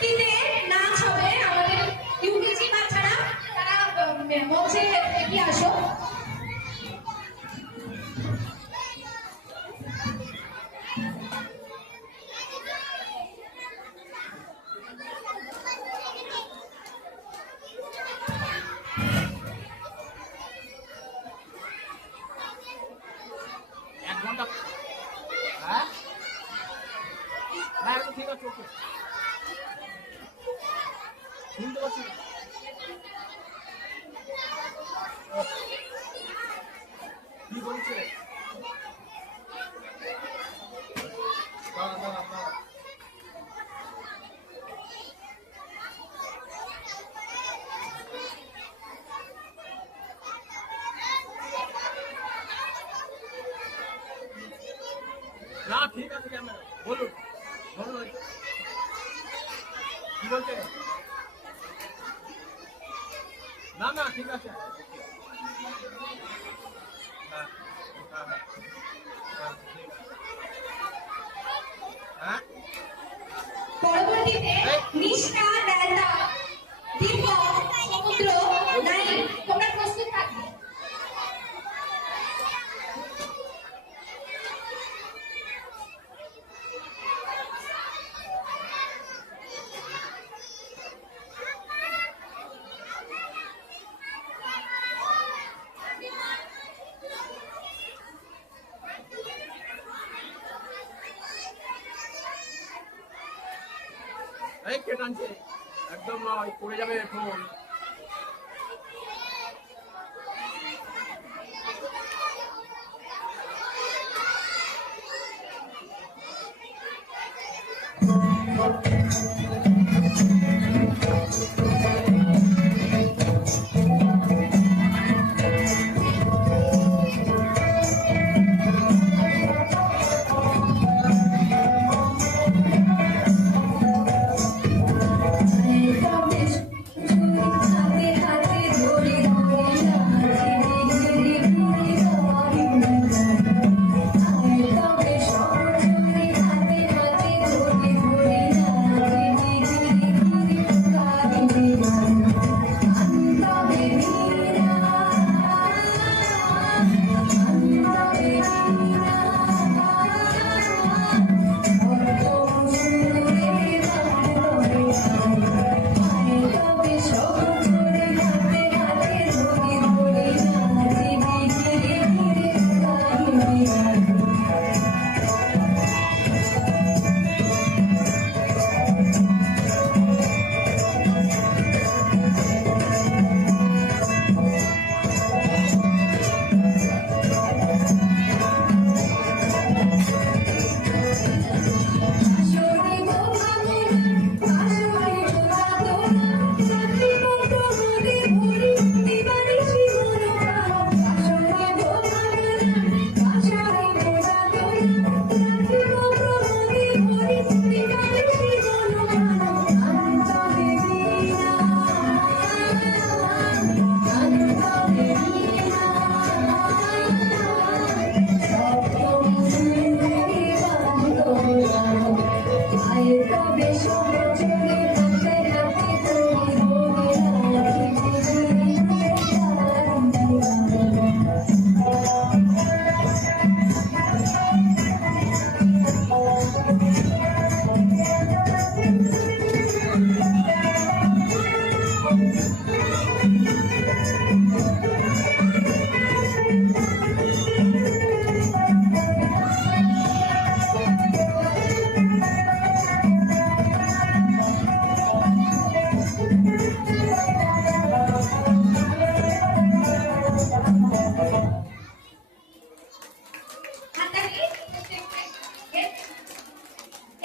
দিনে নাচ হবে আমাদের ইউকেজি বাচ্চারা, তারা মঞ্চে এগিয়ে আসো। ঠিক আছে, ওকে। শুনতে পাচ্ছি না। কি বলছে? দাঁড়া, দাঁড়া, দাঁড়া। না ঠিক আছে, ক্যামেরা বলুন বলুন কি বলছে? না না ঠিক আছে। হ্যাঁ হ্যাঁ হ্যাঁ ঠিক আছে। হ্যাঁ পরবর্তীতে নিষ্কা, দেলতা, দীপক, সমুদ্র, নারী, তোমরা প্রস্তুত থাকবে। এই কে টানছে? একদম নয়, পড়ে যাবে ফোন।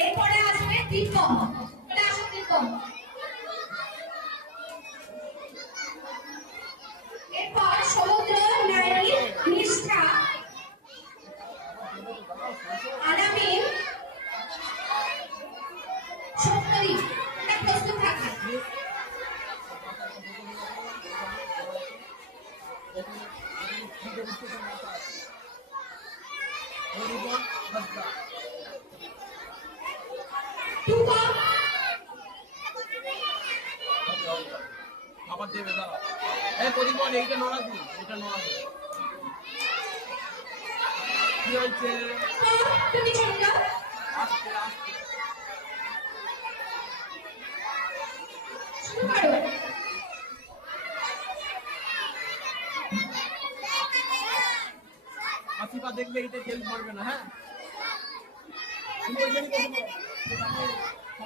এরপরে আসবে দীপক। চলে আসো দীপক। এরপর সমুদ্র, নারী, নিষ্ঠা, আলামিন, সপ্তরী, এটা প্রস্তুত থাকবে। বোন এইটা নড়া দিন, এটা নড়া দিন। কি হয়েছে? তো তুমি চলে যাও। আস্তে আস্তে। শুরু করো। আসিফা দেখবে এটা জেল পড়বে না, হ্যাঁ? তুমি ওইখানে বসে পড়ো।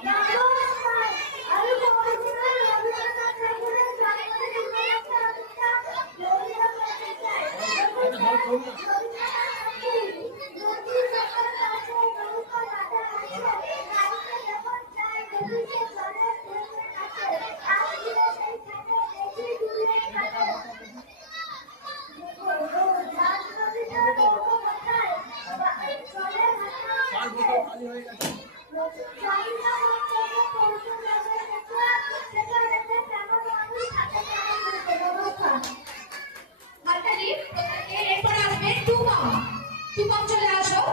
নমস্কার, আমি পড়াশোনার রবীন্দ্রনাথ ঠাকুরের জন্মদিন উপলক্ষে রবীন্দ্র করতে চাই। এটা জল পড়ো না। নদী সকাল কাছে নৌকা বাঁধা আছে, গাড়িতে যখন যায় দেখি সে জলের ঢেউয়ে নাচে। আর ফিরে সেইখানে দেখি দূরে কাছে। রাজ নদীটা পড়বো কোথায়? জলের ভাষায় কার বোতল খালি হয়ে গেছে? হাততালি, এরপর আসবে টুপম। টুপম চলে আসো।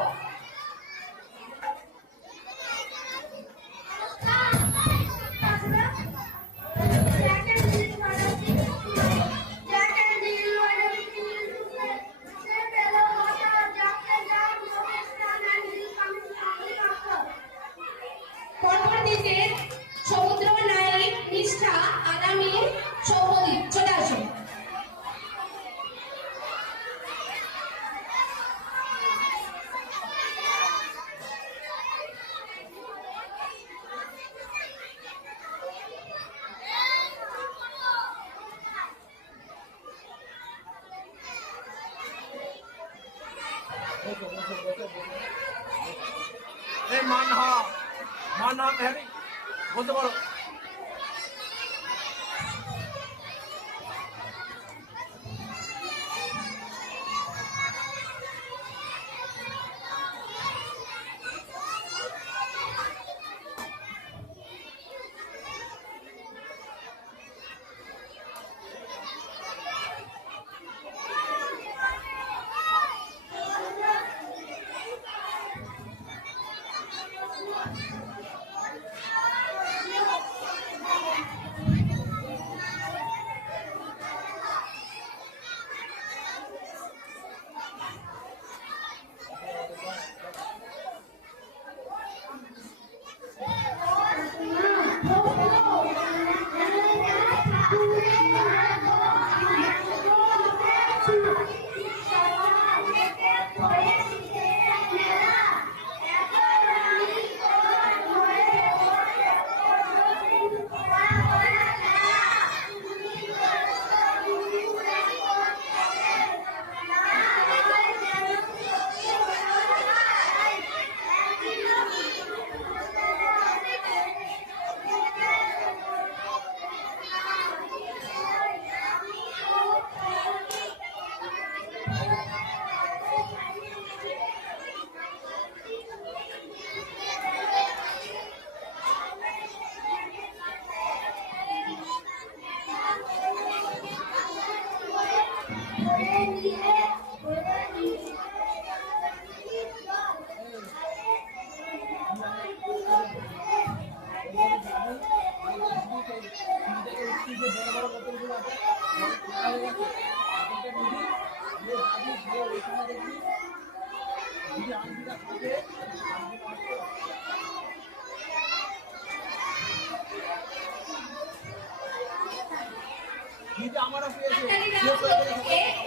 পরপর দিকে সমুদ্র নায়ক, নিষ্ঠা, আনামিন, সৌমদীপ চলে আসো। এই মানহা মেহারি বলতে পারো।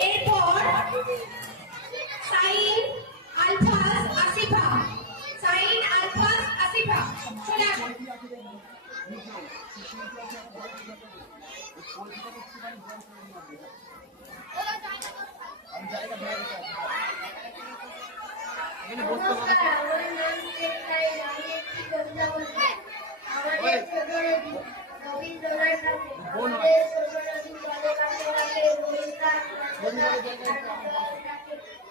এরপর সাইন, আলফাজ, আসিফা। সাইন, আলফাজ, আসিফা চলে আসো। এখানে বসতে হবে। আমার নাম শেখ নাইম, আমি একটি কবিতা বলবো। আমাদের ছোট নদী রবীন্দ্রনাথ ঠাকুর। আমাদের ছোট নদী জলে কাছে কাছে বহিষ্কার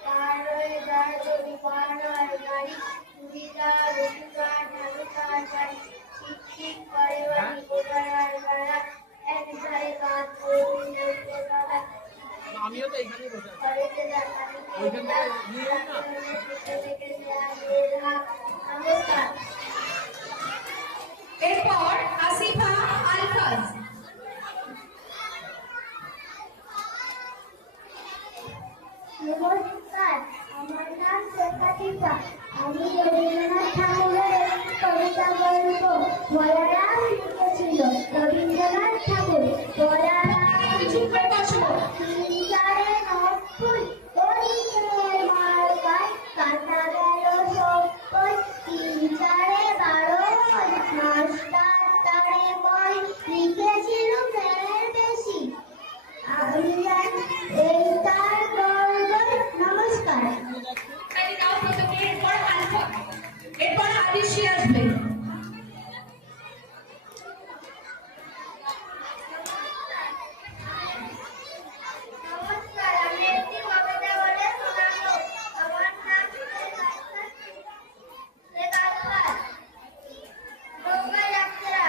পার হয়ে যায় যদি পার হয় গাড়ি, চুড়িদার রবিকার ঢালুকার গাড়ি, ঠিক ঠিক করে বাড়ি গোটার বেড়া, এক ধারে কাজ করুন বলতে দাদা। আমিও তো এখানেই বসে আছি। ঘরেতে দেখানি ওইখান থেকে নিয়ে যাই না? নমস্কার। এরপর আসিফা, আলফাজ। আতিশী আসবে। নমস্কার, আমি একটি কবিতা বলে শোনাবো। আমার নাম লেখাখার গঙ্গা যাত্রা।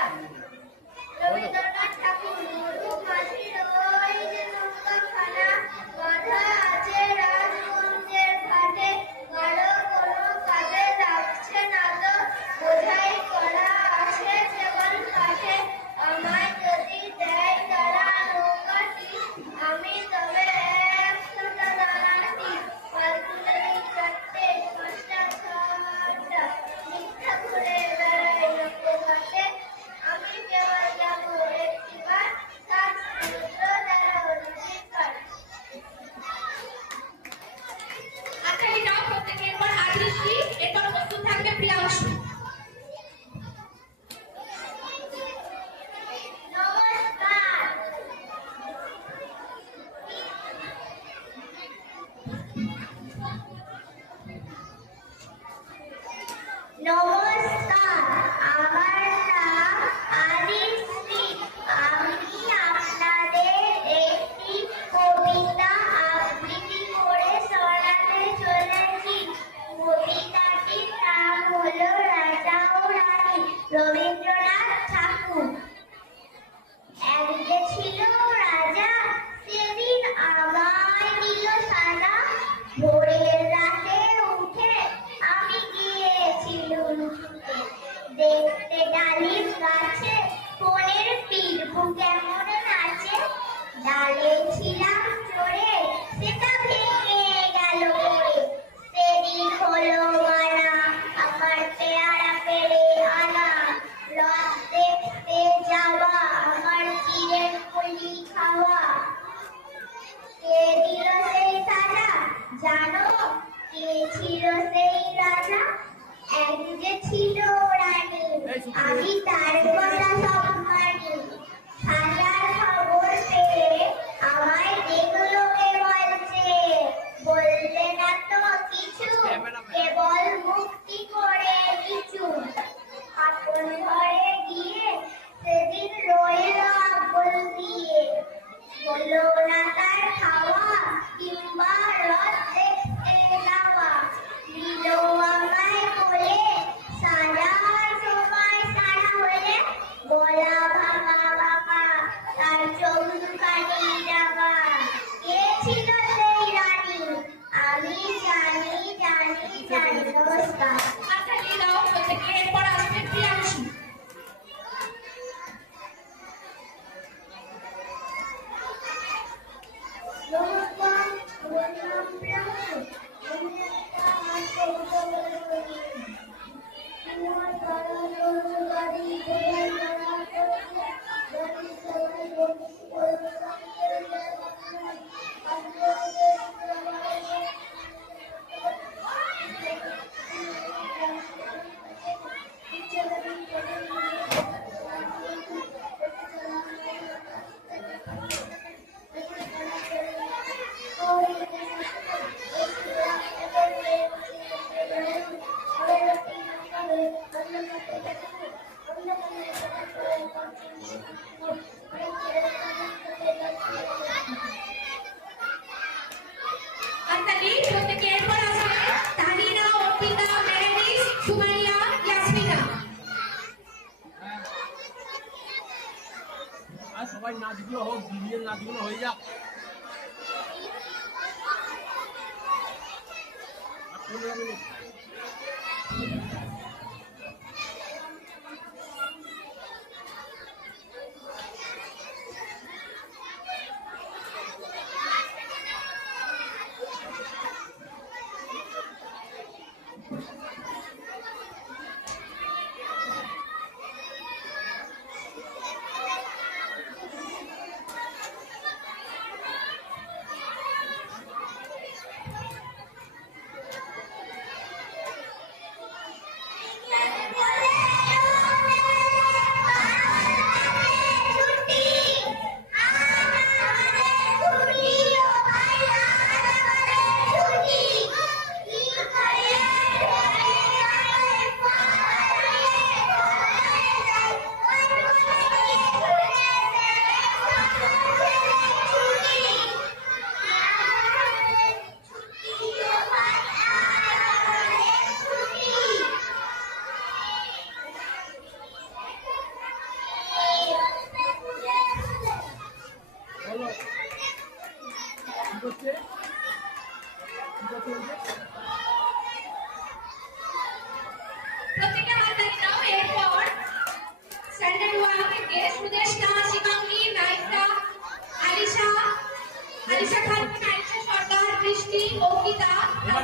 রবীন্দ্রনাথ ঠাকুর। মধু মাঝির ওই যে নৌকাখানা, বাঁধা আছে রাজগঞ্জের ঘাটে, কারো কোনো কাজে লাগছে না তো, বোঝাই করা আছে কেবল কাঠে। আমায় যদি দেয় তারা নৌকাটি, আমি তবে 100টা দানাটি, পালতুলি 4টে, 5টা 6টা, মিথ্যা ঘুরে বেড়াই লোকঘাটে। আমি কেবল যাবো একটিবার, তার সমুদ্র দ্বারা অধিকার। হাততালি দাও প্রত্যেকে। এরপর আতিশী, এরপর প্রস্তুত থাকবে প্রিয়াংশু। নমস্কার। নমস্কার, আমার নাম আদিশ্রী। আমি আপনাদের একটি কবিতা আবৃত্তি করে শোনাতে চলেছি। কবিতাটির নাম হলো রাজা ও রানী। রবীন্দ্রনাথ ঠাকুর। এক যে ছিল রাজা, সেদিন আমায় দিল সাজা। ভোরের রাতে উঠে আমি গিয়েছিলুম ছুটে, দেখতে ডালিম গাছে ফলের পিরবু কেমন নাচে। ডালে ছিলাম চড়ে, সেটা ভেঙে গেল পড়ে। সেদিন হলো মানা, আমার পেয়ারা পেড়ে আনা। রথ দেখতে যাওয়া, আমার চিড়ের পুলি খাওয়া। কে দিল সেই সাজা জানো? কে ছিল সেই রাজা? এক যে ছিল রানী, আমি তার কথা সব মানি। সাজার খবর পেয়ে আমায় দেখলো কে বলছে, বললে না তো কিছু, কেবল মুক্তি করে কিছু। আপন ঘরে গিয়ে সেদিন রইল আগুন দিয়ে, হলো না তার খাওয়া কিংবা রথ দেখতে যাওয়া। দিল আমায় কোলে, সাজার সময় সারা হলে, গলা ভাঙা ভাঙা, তার চোখ দুখানি রাঙা। কে ছিল সেই রানী? আমি জানি জানি জানি। নমস্কার। হাততালি দাও প্রত্যেকে। এরপর আসবে প্রিয়াংশু। নমস্কার, আমার নাম প্রিয়াংশু। আমি একটা কবিতা বলে শোনাবো। তোমার তারা চলছে গাড়ি ঘোড়া তারা চলছে, গাড়ি সবাই বলছে বলছে আমাদের জায়গা নাই। আজকে হাততালি প্রত্যেকে। এরপর আসবে তানিনা, অর্পিতা, মেরেনিস, সুমাইয়া, ইয়াসমিনা। আর সবাই নাচগুলো হোক, দিদির নাচগুলো হয়ে যাক। আর 15 মিনিট।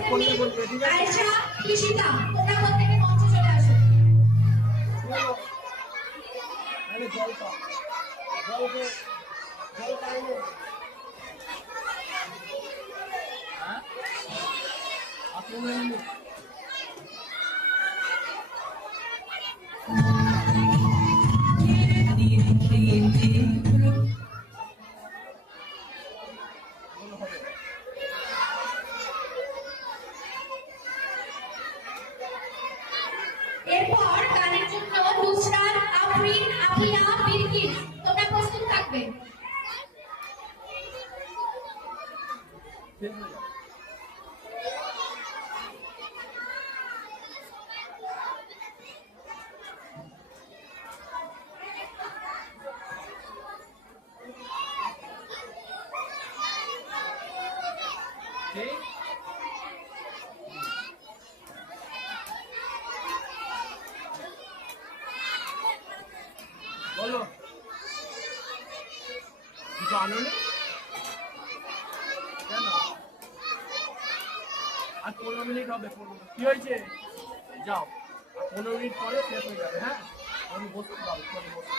করলে বলবে, ঠিক আছে? আয়েশা, কৃষিতা, তোমরা প্রত্যেকে মঞ্চে চলে আসো। আরে জল পাও, জল পাইলে হ্যাঁ আপনি এরপর গানের জন্য নুসরাত, আফরিন, আফিয়া, বিলকিস, তোমরা প্রস্তুত থাকবে। শেষ হয়ে যাবে। ঠিক? বলো কিছু আনোনি কেন? আর 15 মিনিট হবে। কি হয়েছে? যাও, আর 15 মিনিট পরে শেষ হয়ে যাবে। হ্যাঁ, আমি বসতে পারবো, চলো বসো।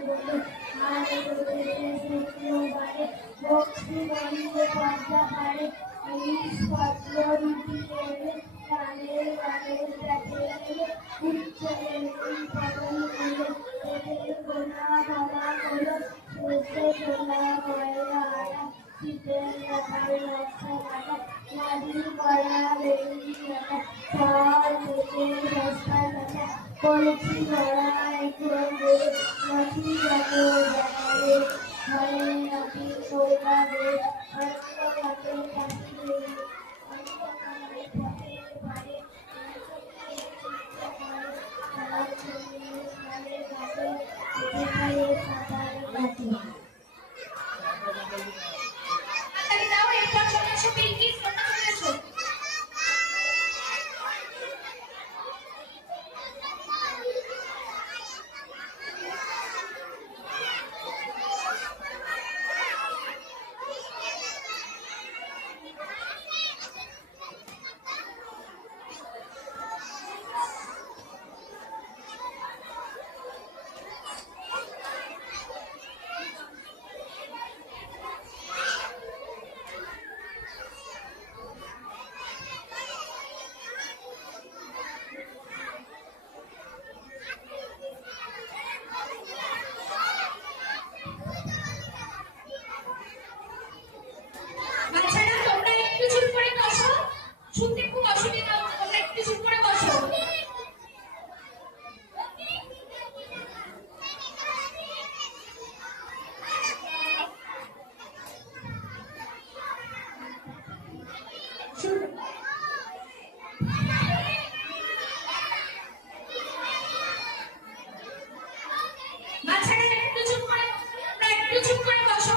বলে আরে রোদে শুক্রবারে বক্সি বন্ধে পর্দা পারে ইলিশ পত্র রুটি খেলে কানের কানে দেখে গেলে উচ্চে পতন করে পেটের গোনা ভাঙা করো সূর্যে চোলা কয়লা আটা শীতের রাখার নকশা কাটা নারী করা বেরি কাটা ফল থেকে বস্তা কাটা কলসি ভরা একটু মাটি রাখো জানালে ঘরে নাকি কইলা রে অন্য কাটে কাটি রে অন্য কাটে পথের পারে খারাপ ছবি খালে ঘাটে খায়ে সাঁতার কাটে তাহলে দাও এরপর চলে এসো পিঙ্কি সোনা চলে এসো বাচ্চারা তোমরা একটু চুপ করে বসো শুনতে খুব অসুবিধা হচ্ছে তোমরা একটু চুপ করে বসো বাচ্চারা একটু চুপ করে তোমরা একটু চুপ করে বসো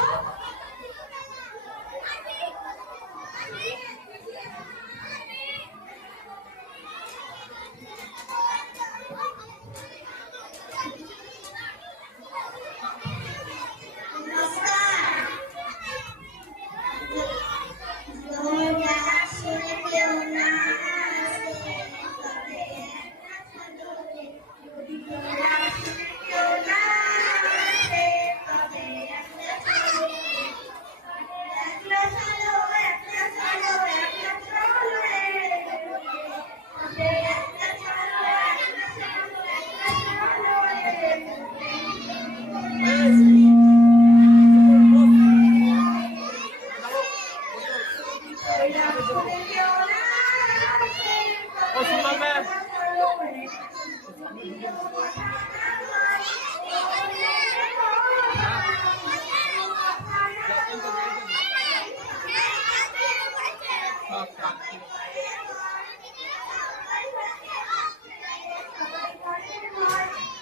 ও সুন্দর ম্যাম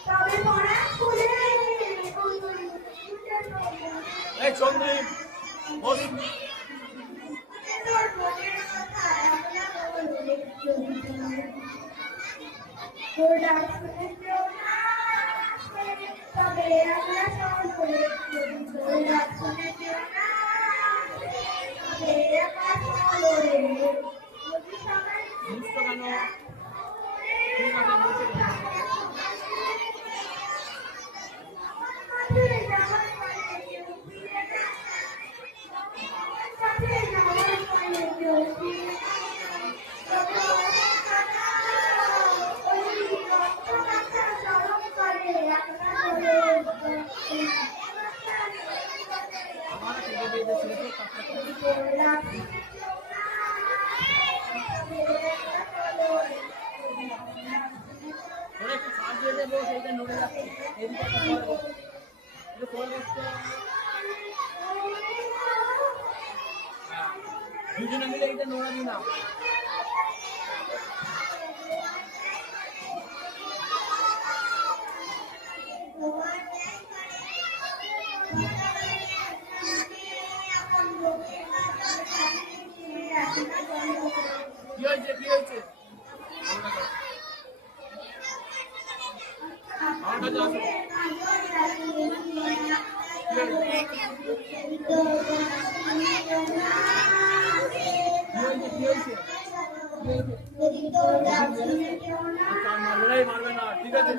তবে পড়া খুলে এই চন্দ্রী বস তবে আমরা সব করে বুঝতে কেন ঠিক আছে বলছি আমার টিভি দিয়ে ছিল তো ওরা একটু সাহায্য দেবো সেইটা নড়ে যাচ্ছে এদিকে একটা করে বসতে দুজনে মিলে এটা নোড়া দিই না কি হয়েছে আমার কাছে আসো লড়াই মারবে না ঠিক আছে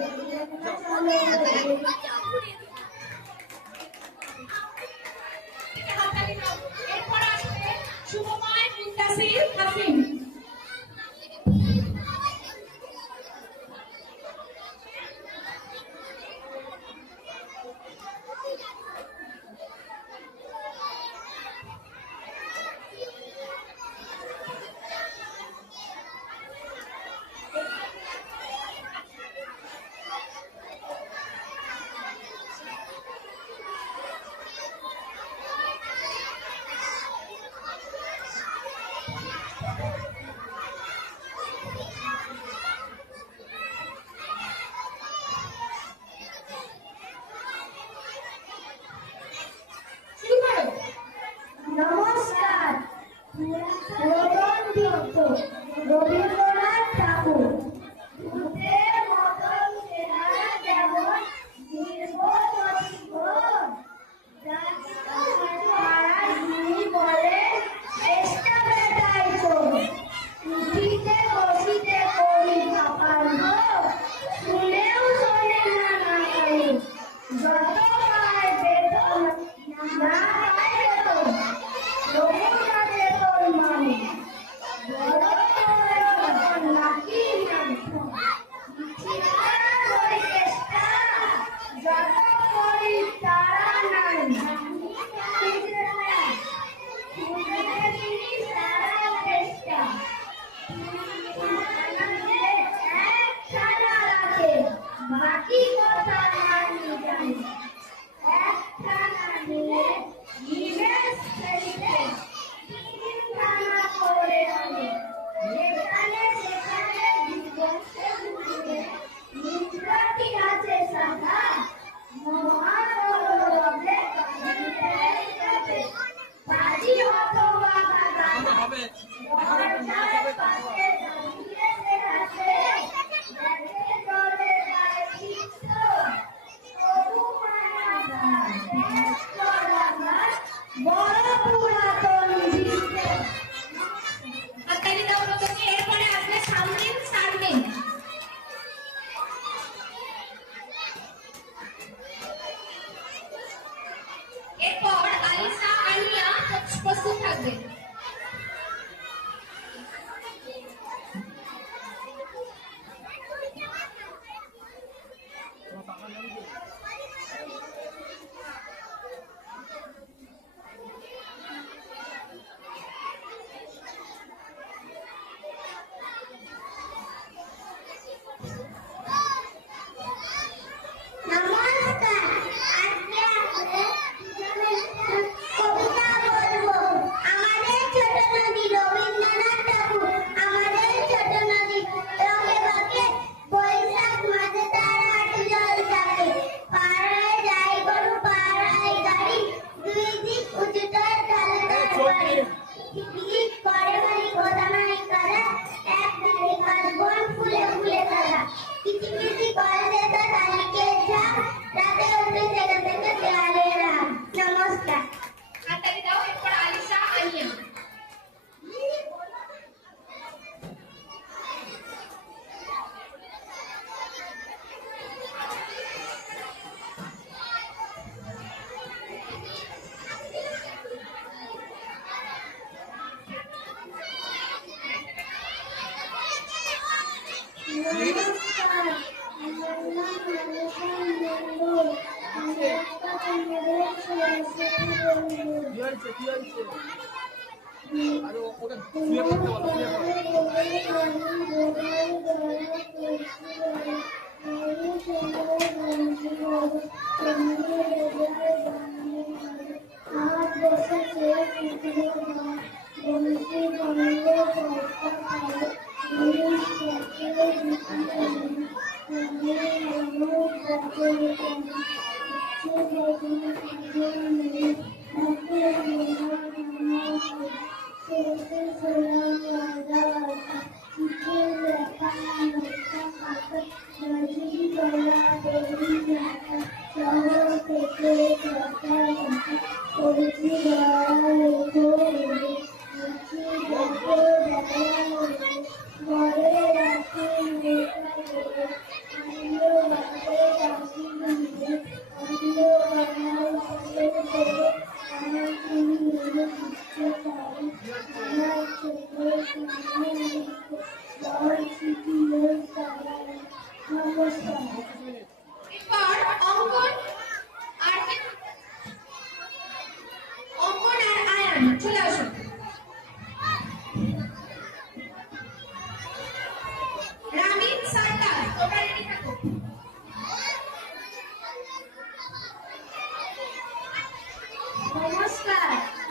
থাকবে। নমস্কার, আজকে কবিতা বলবো। আমাদের ছোট নদী রবীন্দ্রনাথ ঠাকুর। আমাদের ছোট নদী রঙে বাঁকে, বৈশাখ মাসে তার হাঁটু জল থাকে। পাড়ায় যায় গরু, পাড়ায় গাড়ি, দুই দিক উঁচুটার ঢালে তার বাড়ি। টিকটিক করে বাড়ি, গোদা নাই কাদা, এক ধারে কাশবন, ফুলে ফুলে সাদা। কিচিমিচি করে যেতে তালিকে ঝাঁক, রাতে উঠে জেগে থেকে দেয়ালে রাত। নমস্কার। হাততালি দাও। এরপর আলিশা, আনিয়া। নমস্কার, আমার নাম মনীষা মণ্ডল। আমার কাছে মেয়েদের সরস্বতী বন্ধু। কি হয়েছে কি হয়েছে? আরে ওকে শুয়ে পড়তে বলো, শুয়ে পড়ো। এরপর অঙ্কন আর আয়ান চলে আসুন। রামিন, সারদার, তোমরা রেডি থাকো। নমস্কার,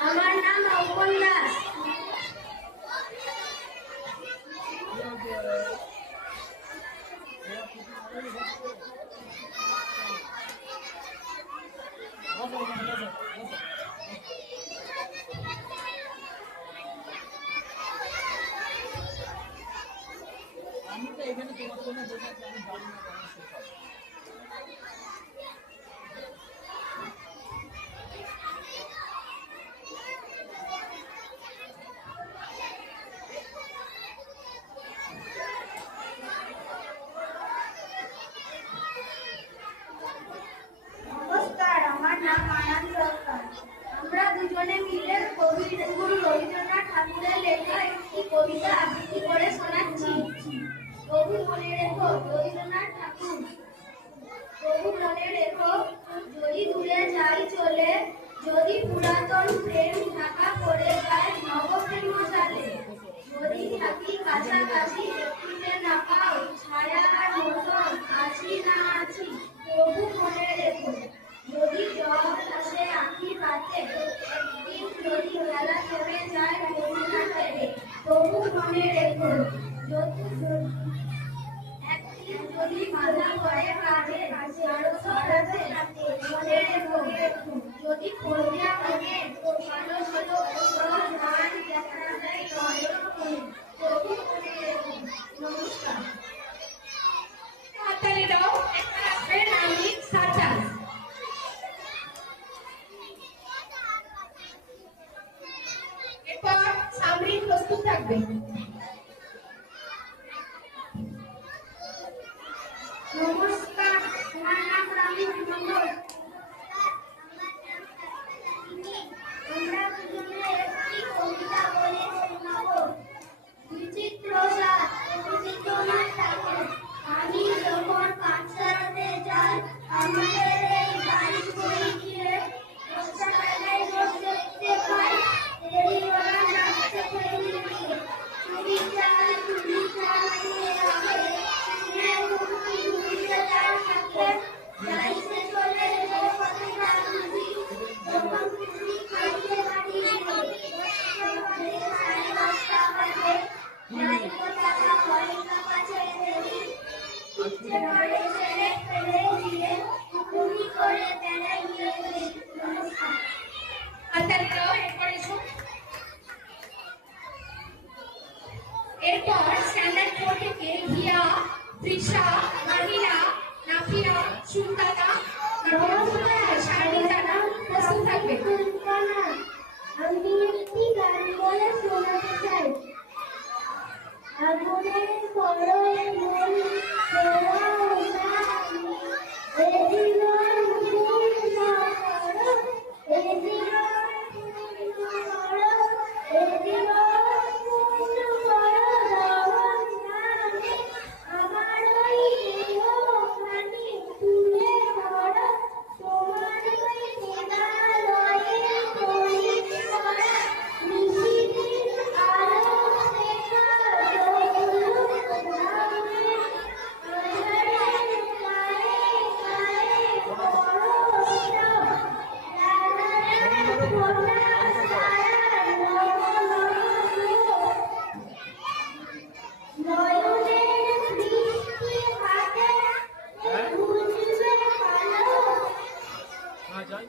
আমার নাম অঙ্কন দাস। আমি তো এখানে তোমার জন্য বসে আছি, আমি জানি না কেমন শেষ হবে। নমস্কার, আমার নাম আয়ান সরকার। আমরা দুজনে মিলে কবিগুরু রবীন্দ্রনাথ ঠাকুরের লেখা একটি কবিতা আবৃত্তি করে শোনাচ্ছি। তবু মনে রেখো রবীন্দ্রনাথ ঠাকুর। তবু মনে রেখো, যদি দূরে যাই চলে, যদি পুরাতন প্রেম ঢাকা পড়ে যায় নবপ্রেম জালে, যদি থাকি কাছাকাছি দেখিতে না পাও ছায়ার মতন আছি না আছি, তবু মনে রেখো। যদি জল আসে আঁখি পাতে, একদিন যদি বেলা থেমে যায় ঘাটে, তবু মনে রেখো। একদিন যদি মাথা পড়ে কাজে আরো সরাতে, মনে রেখো। যদি পড়িয়া মনে ভালো ভালো ধান দেখা যায় নয়ন মনে, তবু মনে রেখো। নমস্কার। হাততালি দাও। এরপর আসবে রামিন, সারদার। এরপর সামরিন প্রস্তুত থাকবে। নমস্কার, আমার নাম রামিন মণ্ডল। আমাদের এই বাড়ি বই দিয়ে বর্ষাকালে রোদ দেখতে পাই দেরি ওরা নাচতে পেরিয়ে চুরি চাল দিয়ে রাখে চুরিতে তার থাকে যাইতে চলে পথে রাখি যখন খুশি খাইতে পারি সাড়ে 10টা বাজে নাইকো টাকা পয়সা কাছে দেরি ইচ্ছে করে ছেড়ে ফেলে দিয়ে তুমি করে বেড়াই গিয়ে নমস্কার। আচ্ছা দাও এরপরে শোন। এরপর স্ট্যান্ডার্ড 4 থেকে হিয়া, তৃষা, মাহিরা, নাফিয়া, সুলতানা, শারমিতানা প্রস্তুত থাকবে। আমি একটি গান বলে শোনাতে চাই। আগুনের পরয়ে মন দেওয়া উদাহরণ, এ জীবন পূর্ণ করো, এ জীবন পূর্ণ করো, এ জীবন পূর্ণ করো রমণ নামে, আমার ওই দেহ প্রাণী তুলে ধরো, তোমার ওই মেঘালয়ে তৈরি করা নিশিদিন আলো দেখা না যাই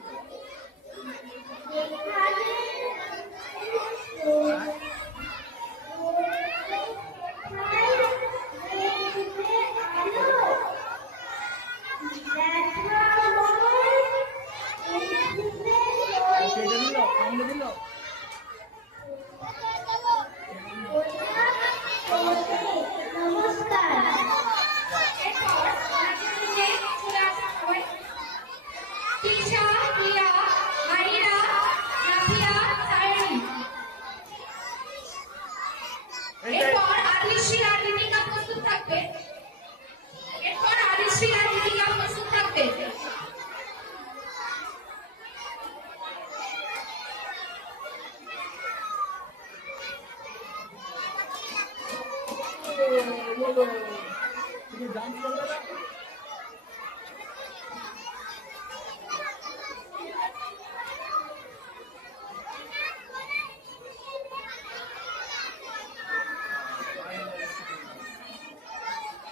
কেটে দিল সামনে দিল নমস্কার। এরপর নাচের দিকে চলে আসা সবাই। তৃষা, হিয়া, মাহিরা, নাফিয়া, সায়নী। এরপর আদিশ্রী আর রিতিকা প্রস্তুত থাকবে। এরপর আদিশ্রী আর রিতিকা প্রস্তুত থাকবে। বলো তুমি ডান্স করবে না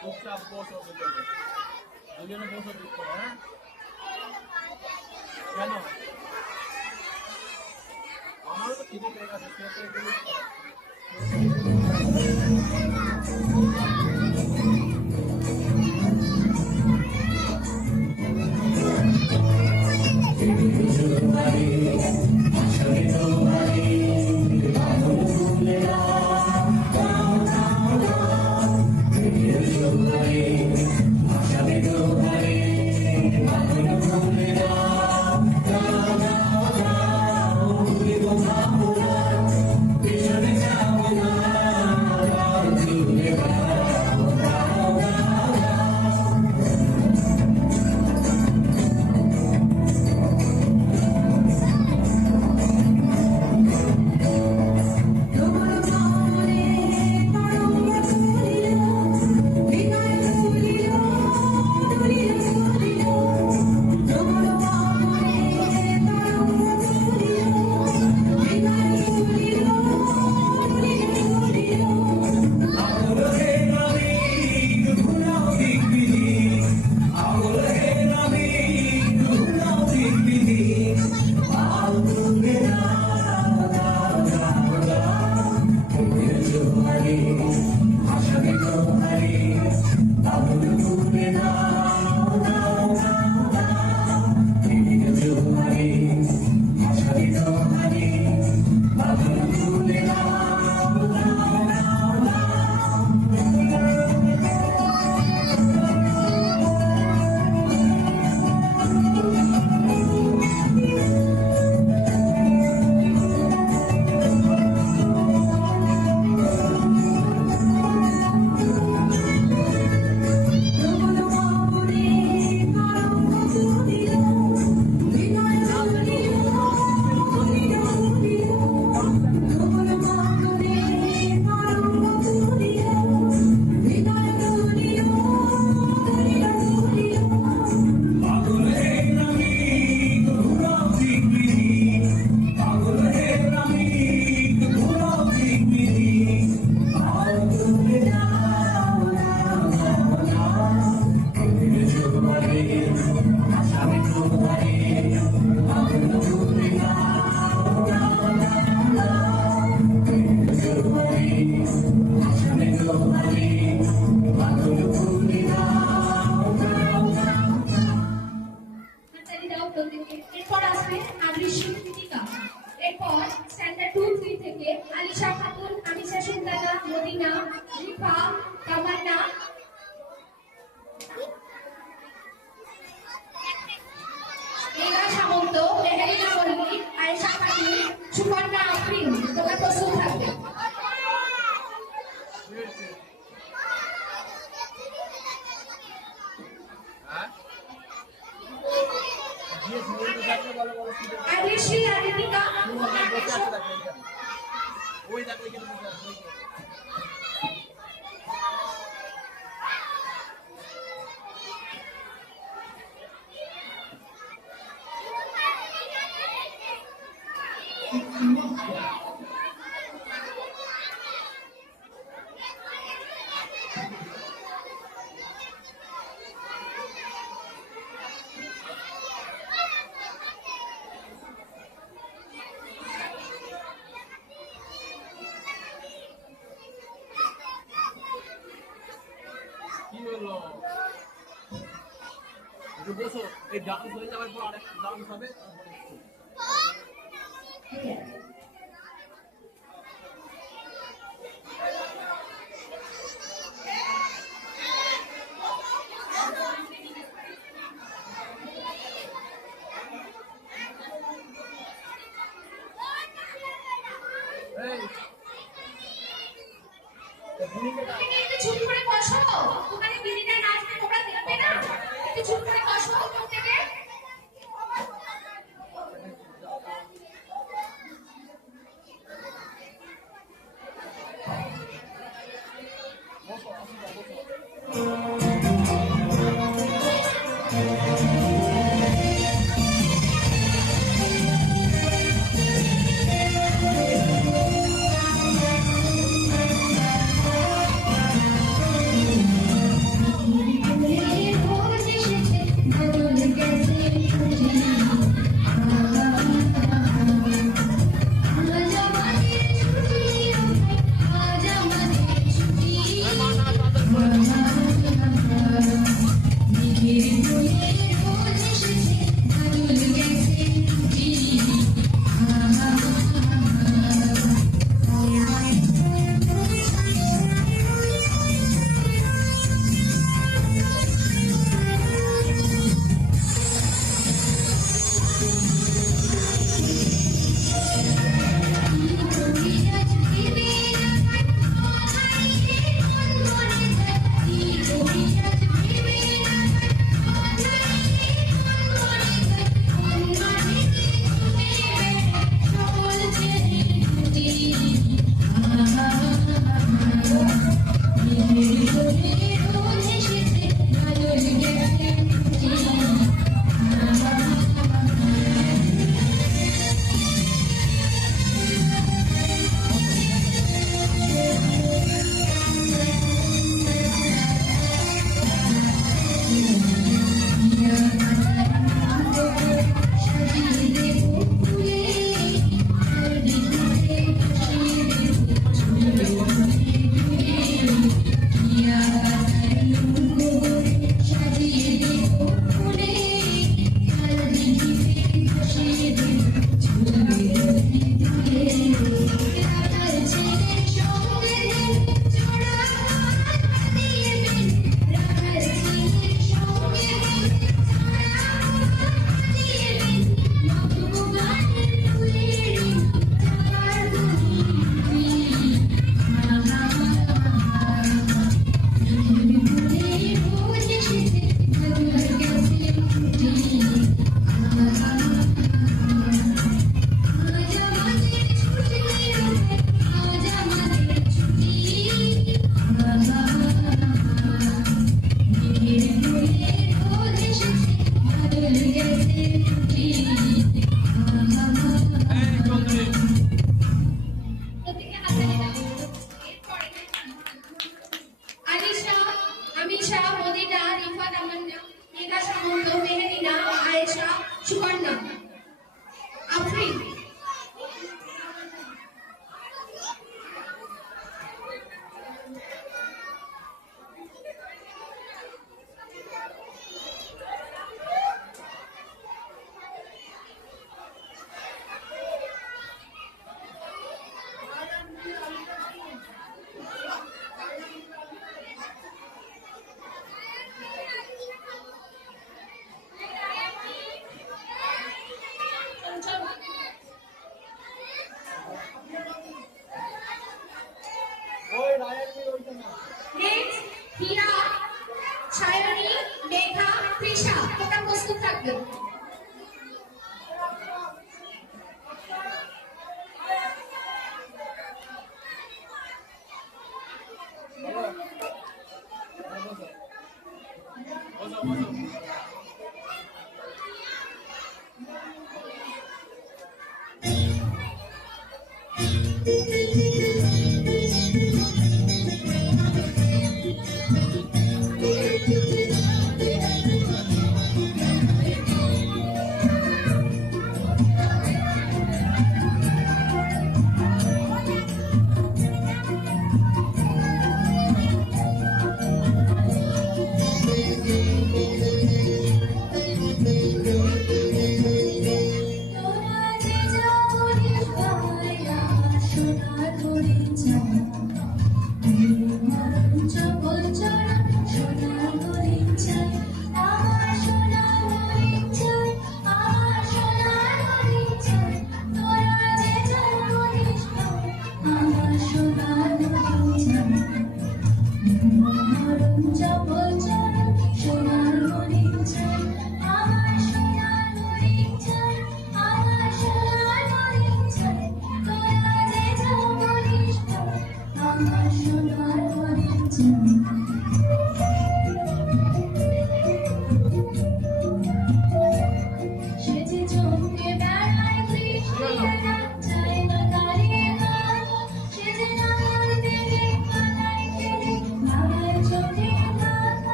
চুপচাপ বসো দুজনে বসো ঠিক করে হ্যাঁ কেন আমারও তো খিদে পেয়ে গেছে খেতে এগুলো আলিশি কৃতিকা। এরপর স্ট্যান্ডার্ড 2-3 থেকে আলিশা খাতুন, আমিশা সুলতানা, মদিনা, রিফা, তামান্না, মেঘা সামন্ত, মেহেরিনা মল্লিক, আয়েশা খাতুন, সুকন্যা আফরিন। তোমরা প্রস্তুত থাকবে। কি হয়েছে? হ্যাঁ? গিয়ে ধরে থাকলে বলো বলো কি দেখো। আলিশি আর রিতিকা। বসে আছে দেখো এখানে। ওই দেখো এখানে বসে আছে, ওই দেখো। কি হলো? একটু বসো, এই ডান্স হয়ে যাওয়ার পর আরেকটা ডান্স হবে। এই ভূমিকাটা একটু চুপ করে বসো। ওখানে দিদিটা নাচবে, তোমরা দেখবে না? একটু চুপ করে বসো প্রত্যেকে।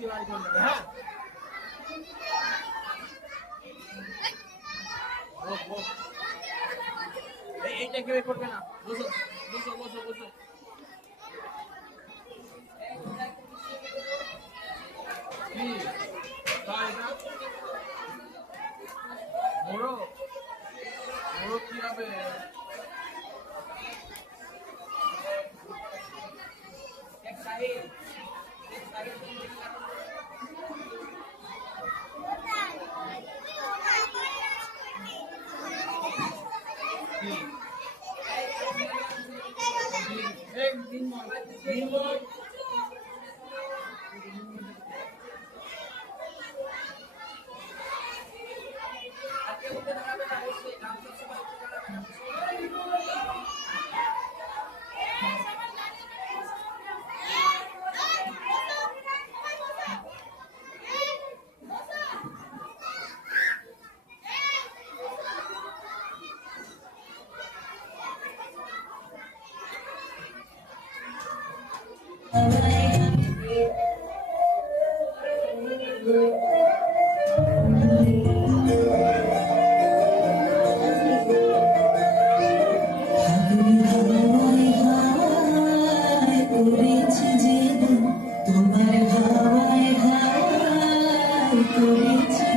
সেলাই করে নেবে, হ্যাঁ? বস, বস। এইটা কেউ করবে না, বসো বসো বসো বসো। কি তাই এটা মোড়ো মোড়ো কি হবে? করেছি যে তোমার হাওয়ায় হাওয়ায় করেছি